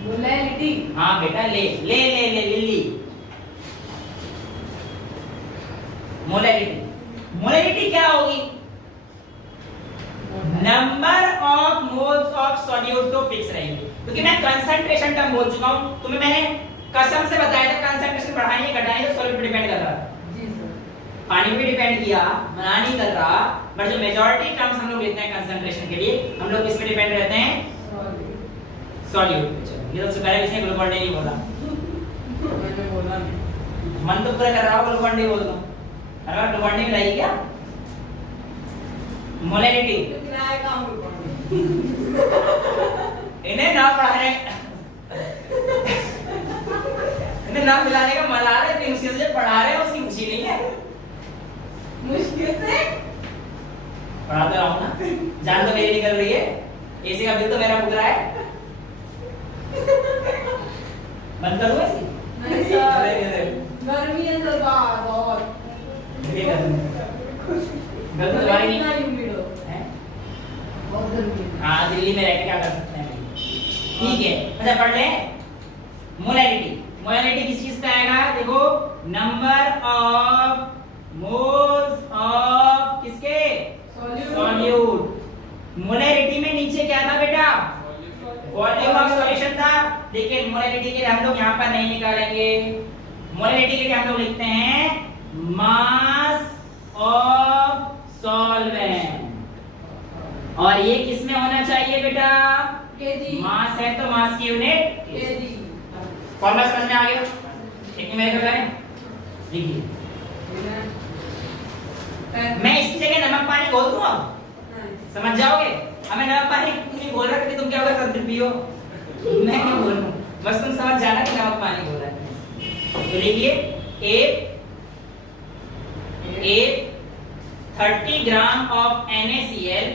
मोलैरिटी, हाँ बेटा, ले ले ले ले लिल्ली। मोलैरिटी क्या होगी? Number of moles of solute तो फिक्स रहेंगे, क्योंकि मैं कंसंट्रेशन टर्म बोल चुका हूं, तुम्हें मैंने कसम से बताया था कंसंट्रेशन बढ़ानी घटानी तो सॉल्यूट पे डिपेंड कर रहा है। जी सर, पानी पे डिपेंड किया, मना नहीं कर रहा, बट जो मेजॉरिटी टर्म्स हम लोग लेते हैं कंसंट्रेशन के लिए, हम लोग किस पे डिपेंड रहते हैं? सॉल्यूट पे। चलो, ये सबसे पहले किसने ग्लूकोन डी नहीं बोला? मैंने बोला नहीं, मन तो पूरा कर रहा हो, ग्लूकोन डी बोल दो। अरे ग्लूकोन डी मिलाई क्या? मोलैरिटी। किराए काम में पड़ इन्हें ना पढ़ाने इन्हें ना मिलाने का मजा आ रहा है, इतनी मुश्किल से पढ़ा रहे हैं, उसकी खुशी नहीं है। मुश्किल से पढ़ाते रहो ना, जान तो मेरी निकल रही है, एसी का बिल तो मेरा भुग रहा है। बंद करूँ ऐसी? नहीं सर, गर्मी है सर बाहर बहुत। गल तो तुम्हारी नहीं इतना ह्यूमिड हो, है। बहुत गर्मी है। हाँ, दिल्ली में रह के क्या कर सकते हैं? ठीक है, अच्छा पढ़ ले। मोलैरिटी, मोलैरिटी किस चीज का आएगा? देखो, नंबर ऑफ मोल्स ऑफ किसके? सॉल्यूट। मोलैरिटी में नीचे क्या था बेटा? वॉल्यूम ऑफ सॉल्यूशन था, लेकिन मोलैरिटी के लिए हम लोग यहाँ पर नहीं निकालेंगे। मोलैरिटी के लिए हम लोग लिखते हैं मास ऑफ सॉल्वेंट। और ये किस में होना चाहिए बेटा? केजी। मास है तो मास की यूनिट केजी। फॉर्मूला समझ में आ गया? एक न्यूमेरिकल करें, लिखिए। मैं इसकी जगह नमक पानी घोल दूं, अब समझ जाओगे। हमें नमक पानी नहीं बोल रहा कि तुम क्या होगा तब पियो, मैं क्यों बोलूं, बस तुम समझ जाना कि नमक पानी बोल रहा है। तो लिखिए, a 30 gram of NaCl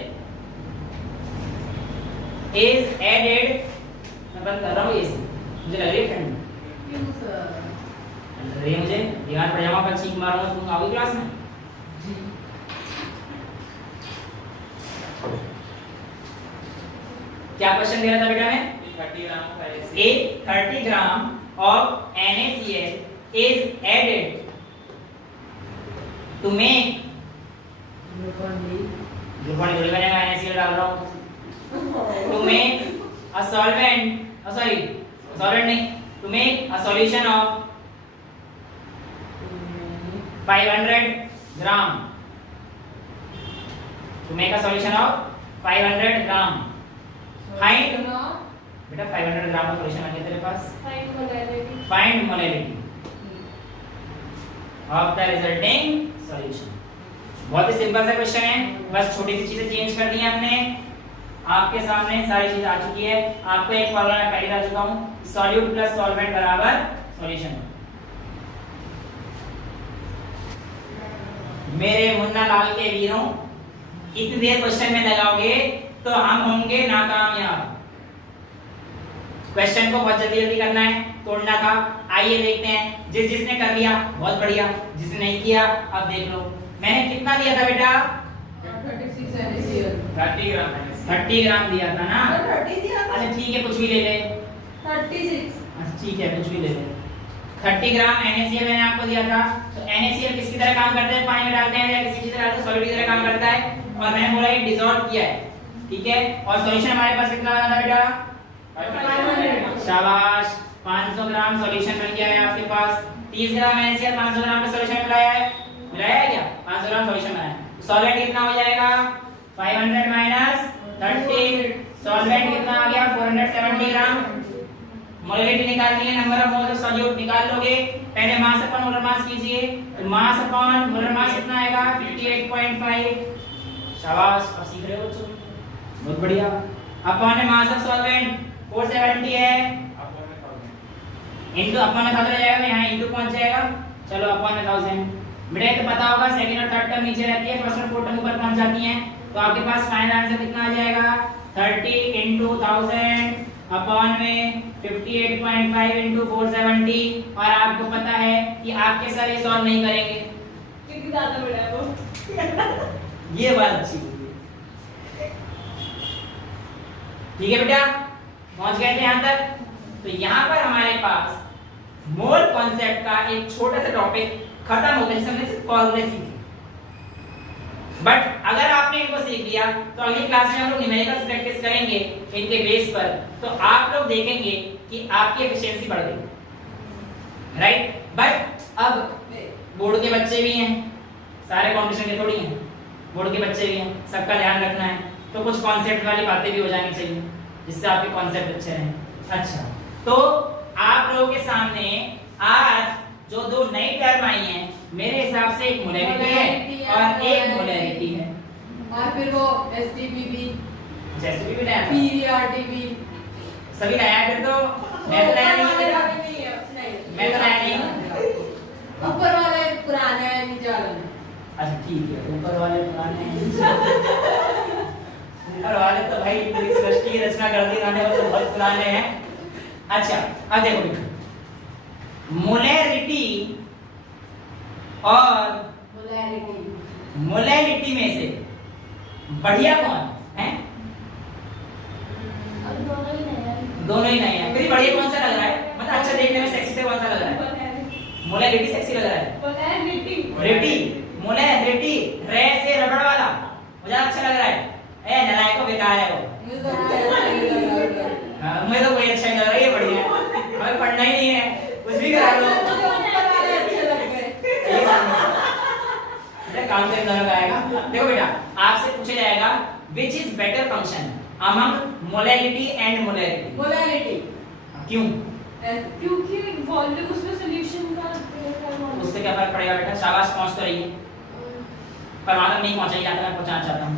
is added। मैं बंद कर रहा हूँ, ये मुझे लग रही है ठंड, क्यों सर? लग रही है मुझे। दीवार पजामा पर छींक मारूंगा, तुम आओगे क्लास में? जी। क्या क्वेश्चन दे रहा था बेटा मैं? 30 ग्राम का A 30 gram of NaCl is added to make Glucon थोड़ी बनेगा, NaCl डाल रहा हूँ। To make a solvent, sorry, solvent नहीं, to make a solution of 500 gram. To make a solution of 500 gram. Find बेटा 500 ग्राम का सॉल्यूशन आ गया तेरे पास। Find molarity of the resulting solution। बहुत ही सिंपल सा क्वेश्चन है, बस छोटी सी चीजें चेंज कर दी हैं हमने। आपके सामने सारी चीजें आ चुकी है। आपको एक फॉर्मूला मैं पहले बता चुका हूँ, सॉल्यूट प्लस सॉल्वेंट बराबर सॉल्यूशन। मेरे मुन्ना लाल के वीरों, इतनी देर क्वेश्चन में लगाओगे तो हम होंगे नाकामयाब। क्वेश्चन को बहुत जल्दी जल्दी करना है, तोड़ना था। आइए देखते हैं, जिसने कर लिया बहुत बढ़िया, जिसने नहीं किया अब देख लो। मैंने कितना दिया था बेटा? 36 NaCl। 30 ग्राम 30 ग्राम दिया था ना? 30 दिया था। अच्छा ठीक है, कुछ भी ले ले। 36। अच्छा ठीक है, कुछ भी ले ले। 30 ग्राम NaCl मैंने आपको दिया था। तो NaCl किसकी तरह काम करता है? पानी में डालते हैं या किसी चीज में डालते हैं, सॉलिड की तरह काम करता है। और मैंने बोला ये डिसॉल्व किया है, ठीक है। और सॉल्यूशन हमारे पास कितना बना था बेटा? 500। शाबाश, 500 ग्राम सॉल्यूशन बन गया है आपके पास। 30 ग्राम NaCl 500 ग्राम का सॉल्यूशन मिलाया है, मिलाया है क्या? 500 ग्राम सॉल्यूशन बनाया है। सॉल्वेंट कितना हो जाएगा? 500 माइनस 30, सॉल्वेंट कितना आ गया? 470 ग्राम। मोलैरिटी निकालनी है, number of moles of solute निकाल लोगे। पहले मास अपॉन मोलर मास कीजिए, तो मास अपॉन मोलर मास कितना आएगा? 58.5। शाबाश, अब सीख रहे हो बच्चों, बहुत बढ़िया। अपॉन मास ऑफ सॉल्वेंट 470 है, इनटू अपॉन 1000 हो जाएगा, यहाँ इनटू पहुंच जाएगा। चलो अपॉन 1000 बेटा, तो पता होगा सेकंड और थर्ड टर्म नीचे रहती है, फर्स्ट और फोर्थ टर्म ऊपर पहुंच जाती है। तो आपके पास फाइनल आंसर कितना आ जाएगा? 30 into 1000 अपॉन में 58.5 into 470। और आपको पता है कि आपके सर ये सॉल्व नहीं करेंगे, कितनी ज्यादा बड़ा है वो। ये बात अच्छी है। ठीक है बेटा, पहुंच गए थे यहां तक। तो यहां पर हमारे पास मोल कॉन्सेप्ट का एक छोटा सा टॉपिक खत्म हो गया, जिसमें हमने सिर्फ फॉर्मूले सीखे। बट अगर आपने इनको सीख लिया तो अगली क्लास में हम लोग न्यूमेरिकल्स प्रैक्टिस करेंगे इनके बेस पर, तो आप लोग देखेंगे कि आपकी एफिशिएंसी बढ़ गई, राइट। बट अब बोर्ड के बच्चे भी हैं, सारे कंपटीशन के थोड़ी हैं, बोर्ड के बच्चे भी हैं, सबका ध्यान रखना है। तो कुछ कॉन्सेप्ट वाली बातें भी हो जानी चाहिए, जिससे आपके कॉन्सेप्ट अच्छे रहें। अच्छा, तो आप लोगों के सामने आज जो दो नई टर्म आई हैं, मेरे हिसाब से एक मोलैरिटी है और एक मोलैरिटी है। और फिर वो STPB, जैसे भी नया था। PRTB, सभी नया है फिर तो मैं तो नया नहीं नहीं हूँ। है, मैं तो नया नहीं हूँ। ऊपर वाले पुराने हैं, नीचे वाले हैं। अच्छा ठीक है, ऊपर वाले पुराने हैं। ऊपर वाले तो भाई पूरी सृष्टि की रचना कर दी उन्होंने, वो तो बहुत पुराने हैं। अच्छा अब देखो मोलैरिटी और मोलैलिटी में से बढ़िया कौन है? दोनों ही नहीं है। फिर बढ़िया कौन सा लग रहा है, मतलब अच्छा देखने में सेक्सी से कौन सा लग रहा है? मोलैलिटी सेक्सी लग रहा है। रेटी मोलैलिटी रे से रबड़ वाला मुझे अच्छा लग रहा है। ए नलायक को बेकार है वो। मुझे तो कोई अच्छा नहीं लग रहा है, ये बढ़िया है। हमें पढ़ना ही नहीं है, कुछ भी करा लो। काम से दोनों का आएगा। देखो बेटा आपसे पूछा जाएगा which is better function among molality and molarity? क्यों? क्योंकि वॉल्यूम उसमें सॉल्यूशन का उससे क्या फर्क पड़ेगा बेटा? शाबाश पहुंच तो रही है, पर वहां तक नहीं पहुंचा ही जाता, मैं पहुंचाना चाहता हूं।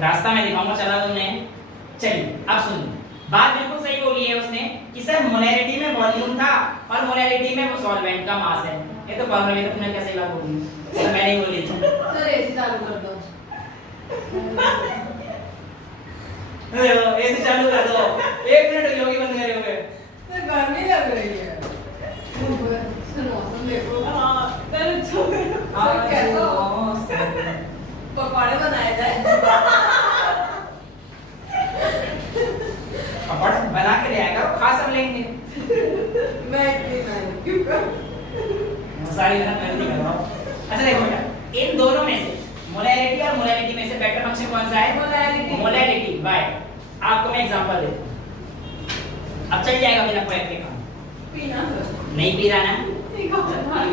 रास्ता मैं दिखाऊंगा, चला तुमने। चलिए अब सुनिए, बात बिल्कुल सही बोली है उसने कि सर मोलैरिटी में वॉल्यूम था और मोलैलिटी में वो सॉल्वेंट का मास है। ये तो फॉर्मूला में तुमने कैसे बात बोली? सर मैंने ही बोली थी। सर एसी चालू कर दो। एसी चालू कर दो, 1 मिनट योगी बंद करे होगे। सर गर्मी लग रही है। सुनो तुम देखो। हां दर्द हो गया। सर कैसा हो? पकौड़े बनाए जाए। पकौड़े बना के ले आएगा, खा सब लेंगे। मैं इतनी नहीं क्यों कर? सारी मेहनत मैं नहीं कर रहा हूं। अच्छा देखो बेटा, इन दोनों में से मोलैलिटी और मोलैलिटी में से बेटर फंक्शन कौन सा है? मोलैलिटी। बाय आपको मैं एग्जांपल देता हूं, अब चल जाएगा बिना कोई के काम। पीना सर। नहीं पी रहा ना? पी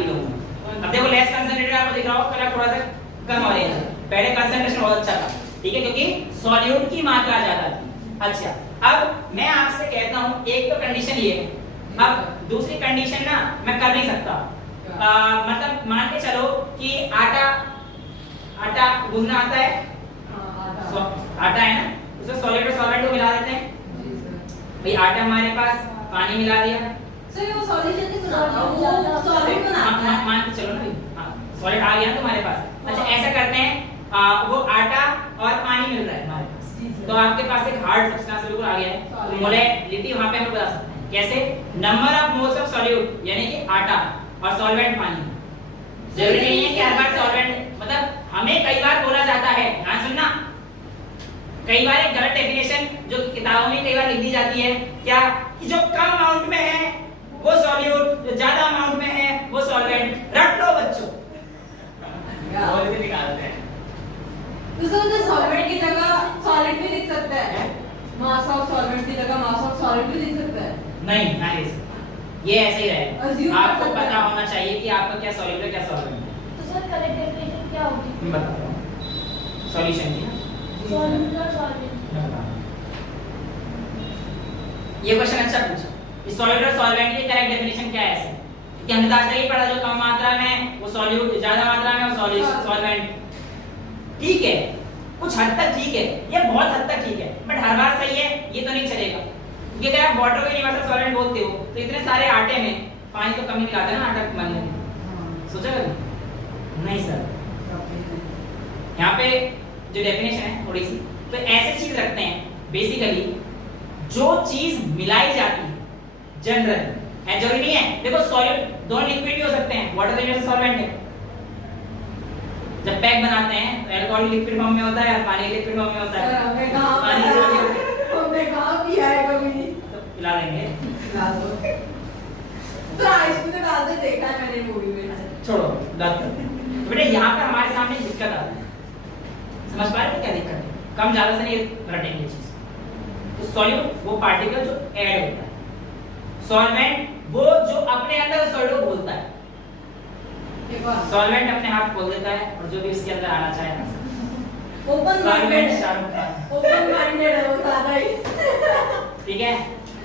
लूंगा। अब देखो लेस कंसंट्रेटेड आपको दिख रहा हो, कलर थोड़ा सा कम हो रहा है। पहले कंसंट्रेशन बहुत अच्छा था, ठीक है, क्योंकि सॉल्यूट की मात्रा ज्यादा थी। अच्छा अब मैं आपसे कहता हूं, एक तो कंडीशन ये है, अब दूसरी कंडीशन ना मैं कर नहीं सकता। मतलब मान के चलो कि आटा गूंदना आता है, आटा है ना, उसमें सॉलिड और सॉल्वेंट को मिला देते हैं। भाई आटा हमारे पास, पानी मिला दिया। सर वो सॉल्यूशन नहीं बनाता, वो सॉलिड बनाता है। मान के चलो ना, सॉलिड आ गया तुम्हारे पास। अच्छा ऐसा करते हैं, वो आटा और पानी मिल रहा है हमारे पास, तो आपके पास एक हार्ड सब्सटेंस बिल्कुल आ गया है। तो मोलैलिटी वहां पे हम बता सकते हैं कैसे? Number of moles of solute, यानी कि आटा और सॉल्वेंट पानी। जरूरी नहीं है कि हर बार सॉल्वेंट, मतलब हमें कई बार बोला जाता है, ध्यान सुनना, कई बार एक गलत डेफिनेशन जो किताबों में कई बार लिख दी जाती है, क्या कि जो कम अमाउंट में है वो सॉल्यूट, जो ज्यादा अमाउंट में है वो सॉल्वेंट। रट लो बच्चों, बोल के निकालते हैं। तो सर जो सॉल्वेंट की जगह सॉलिड भी लिख सकता है, मास ऑफ सॉल्वेंट की जगह मास ऑफ सॉलिड भी लिख सकता है। नहीं ना, ये ऐसे ही Assume रहे। कर आपको सकते पता हैं। होना चाहिए कि आपका क्या सॉल्यूट है क्या सॉल्वेंट है। तो सर करेक्ट डेफिनेशन क्या होगी? मैं बताता हूं सॉल्यूशन की ना, सॉल्यूट और सॉल्वेंट। मैं बताता हूं। ये क्वेश्चन अच्छा पूछा कि सॉलिड और सॉल्वेंट की करेक्ट डेफिनेशन क्या है ऐसे, कि हमने आज नहीं पढ़ा, जो कम मात्रा में वो सॉल्यूट, ज्यादा मात्रा में वो सॉल्यूशन सॉल्वेंट। ठीक है, कुछ हद तक ठीक है, ये बहुत हद तक ठीक है, बट हर बार सही है ये तो नहीं चलेगा। क्योंकि अगर आप वाटर को यूनिवर्सल सॉल्वेंट बोलते हो तो इतने सारे आटे में पानी तो कम ही मिलाते हैं ना आटा बनने में, सोचा कभी? नहीं सर, यहाँ पे जो डेफिनेशन है थोड़ी सी तो ऐसे चीज रखते हैं बेसिकली, जो चीज मिलाई जाती है जनरल है, जरूरी नहीं है। देखो सॉलिड दोनों लिक्विड भी हो सकते हैं, वाटर यूनिवर्सल सॉल्वेंट है। जब पैक बनाते हैं तो अल्कोहल लिक्विड फॉर्म में होता है और पानी लिक्विड फॉर्म में होता है। हमने कहा पानी से हमने कहा पिया है कभी? तो पिला देंगे, खिला दो। तो आइसक्रीम तो डाल दे, देखा है मैंने मूवी में। छोड़ो बात करते हैं। तो बेटा यहाँ पर हमारे सामने दिक्कत आती है, समझ पा रहे हो क्या दिक्कत है? कम ज्यादा से नहीं रटेंगे चीज। तो सॉल्यूट वो पार्टिकल जो ऐड होता है, सॉल्वेंट वो जो अपने अंदर सॉल्यूट को बोलता है। सॉल्वेंट अपने हाथ खोल देता है और जो भी उसके अंदर आना चाहे ना। ओपन माइंडेड है वो ज्यादा ही। ठीक है,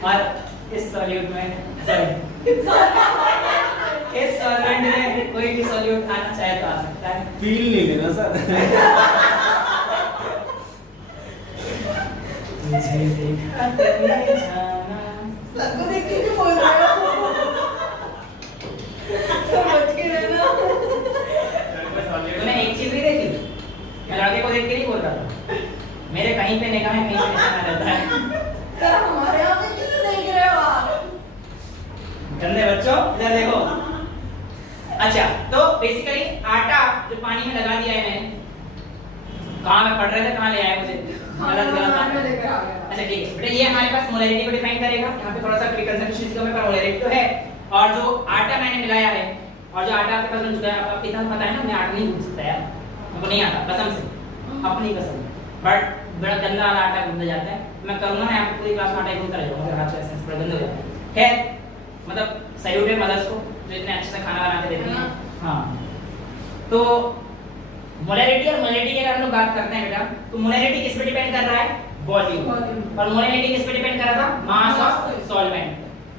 और इस सॉल्यूट में सॉरी इस सॉल्वेंट में कोई भी सॉल्यूट आना चाहे तो आ सकता है। फील नहीं लेना सर। मुझे देखा तुमने जाना। सबको देख के क्यों बोल रहे हो? समझ के रहना। तूने एक चीज नहीं देखी, मैं लड़के को देख के नहीं बोल रहा था, मेरे कहीं पे निगाह है, कहीं पे निशाना रहता है। सर हमारे यहाँ पे किस देख रहे हो आप? गंदे बच्चों इधर देखो। अच्छा तो बेसिकली आटा जो पानी में लगा दिया है मैंने, कहाँ में पढ़ रहे थे, कहाँ ले आए मुझे गलत में लेकर आ गया। अच्छा ठीक है बेटा, ये हमारे पास मोलैरिटी को डिफाइन करेगा। यहाँ पे थोड़ा सा प्रीकंसेप्शन इसका पर मोलैरिटी तो है, और जो आटा मैंने मिलाया है और जो आटा आपके पास बन चुका है, आपको इतना पता है ना, मैं आटा नहीं गूंथ सकता यार, मुझे नहीं आता कसम से, अपनी कसम, बट बड़ा गंदा वाला आटा गूंथा जाता है। मैं करूंगा ना, आपको पूरी क्लास में आटा गूंथता रहेगा, मेरे हाथ से ऐसे पूरा गंदा हो जाता है। खैर मतलब सैल्यूट है मदर्स को जो इतने अच्छे से खाना बना के देती हैं। हाँ तो मोलैरिटी और मोलैरिटी की अगर हम लोग बात करते हैं बेटा, तो मोलैरिटी किस पे डिपेंड कर रहा है? वॉल्यूम। और मोलैरिटी किस पे डिपेंड कर रहा था? Mass of solvent.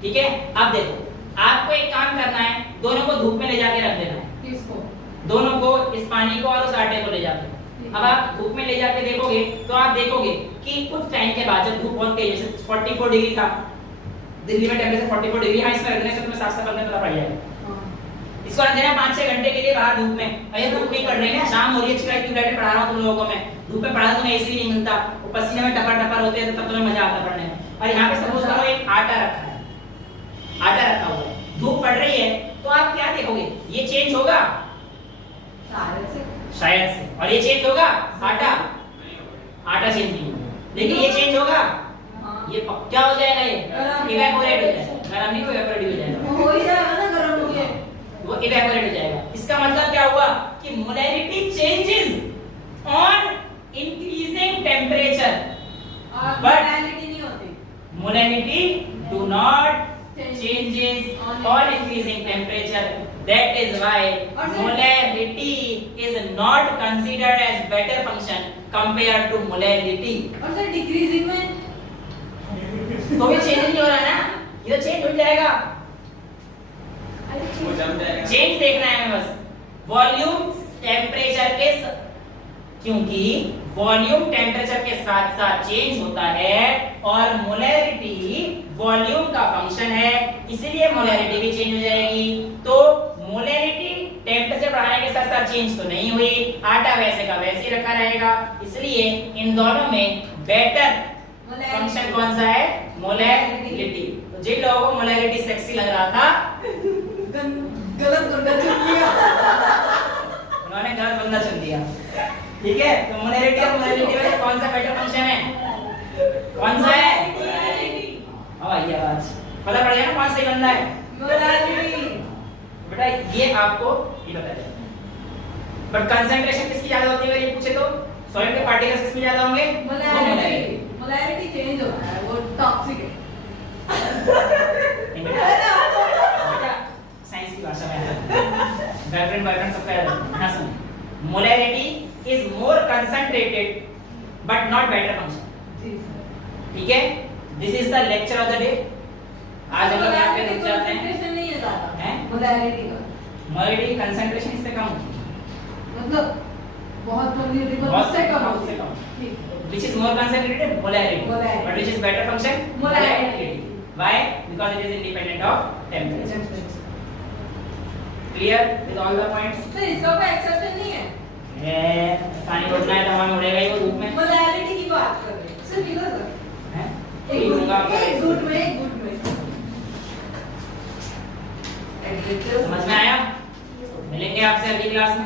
ठीक है, अब देखो आपको एक काम करना है, दोनों को धूप में ले जाके रख देना है। किसको? दोनों को, इस पानी को और उस आटे को ले जाके। अब आप धूप में ले जाके देखोगे तो आप देखोगे कि कुछ टाइम के बाद जब धूप बहुत तेज, जैसे 44 डिग्री था दिल्ली में टेंपरेचर 44 डिग्री, हाँ इसमें रखने से तुम्हें साफ साफ पता पड़ जाएगा। इसको रख देना 5-6 घंटे के लिए बाहर धूप में। अरे धूप नहीं पड़ रही है, शाम हो रही है, ट्यूबलाइट पढ़ा रहा हूँ तुम लोगों को मैं, धूप में पढ़ा तुम्हें एसी नहीं मिलता, वो पसीने में टपर टपर होते हैं, तब तुम्हें मजा आता पढ़ने में। और यहाँ पे सपोज करो एक आटा रखा है, आटा रखा हुआ है, धूप पड़ रही है, तो आप क्या देखोगे? ये चेंज होगा शायद से, और ये चेंज होगा आटा, आटा चेंज नहीं होगा, लेकिन ये चेंज होगा, ये क्या हो जाएगा? ये इवेपोरेट हो जाएगा, गरम नहीं होगा, इवेपोरेट हो जाएगा, हो ही जाएगा ना गरम होके, वो इवेपोरेट हो जाएगा। इसका मतलब क्या हुआ कि molarity changes on increasing temperature, और But- मोलैरिटी नहीं होती। Molarity do not changes on increasing temperature. That is why molarity is not considered as better function compared to molarity. और सर डिक्रीजिंग में तो ये चेंज नहीं हो रहा ना, ये तो चेंज हो जाएगा। वो जम जाएगा। चेंज देखना है हमें बस, वॉल्यूम टेम्परेचर के क्योंकि वॉल्यूम टेम्परेचर के साथ साथ चेंज होता है और मोलैरिटी वॉल्यूम का फंक्शन है, इसलिए मोलैरिटी भी चेंज हो जाएगी। तो मोलैरिटी टेम्परेचर बढ़ाने के साथ साथ चेंज तो नहीं हुई, आटा वैसे का वैसे ही रखा रहेगा, इसलिए इन दोनों में बेटर फंक्शन कौन सा है? मोलैरिटी। तो जिन लोगों को मोलैरिटी सेक्सी लग रहा था गलत बंदा चुन लिया। उन्होंने गलत बंदा चुन दिया। ठीक है, तो मोलैरिटी और मोलैरिटी में कौन सा बेटर फंक्शन है? कौन सा है? ये आवाज पता पड़ गया ना कौन सही बंदा है? मोलैरिटी। बेटा ये आपको ये बता दें, बट कंसंट्रेशन किसकी ज्यादा होती है अगर ये पूछे तो? सॉलिड के पार्टिकल्स किसमें ज्यादा होंगे? मोलैरिटी। मोलैरिटी चेंज हो रहा है, वो टॉक्सिक है। नहीं बेटा साइंस की भाषा में गर्लफ्रेंड बॉयफ्रेंड सबका याद रखना। हाँ सुन, molarity is more concentrated but not better function. जी सर। ठीक है, this is the lecture of the day. आज हम लोग यहाँ पे रुक जाते हैं। कंसंट्रेशन नहीं है ज्यादा हैं? मोलैरिटी का मोलैरिटी कंसंट्रेशन इससे कम, मतलब बहुत कम नहीं होती, पर बहुत उससे कम उससे होती कम। है। ठीक। Which is more concentrated? Molarity. Molarity. But which is better function? Molarity. Why? Because it is independent of temperature. Clear with all the points? तो इसका कोई एक्सेप्शन नहीं है। पानी रोकना है तो हमें उड़ेगा ही वो धूप में। मोलैरिटी की बात कर रहे हैं। सर इधर सर। हैं? एक लूंगा गुट आपका एक गुट में एक गुट में। समझ में आया? मिलेंगे आपसे अगली क्लास में।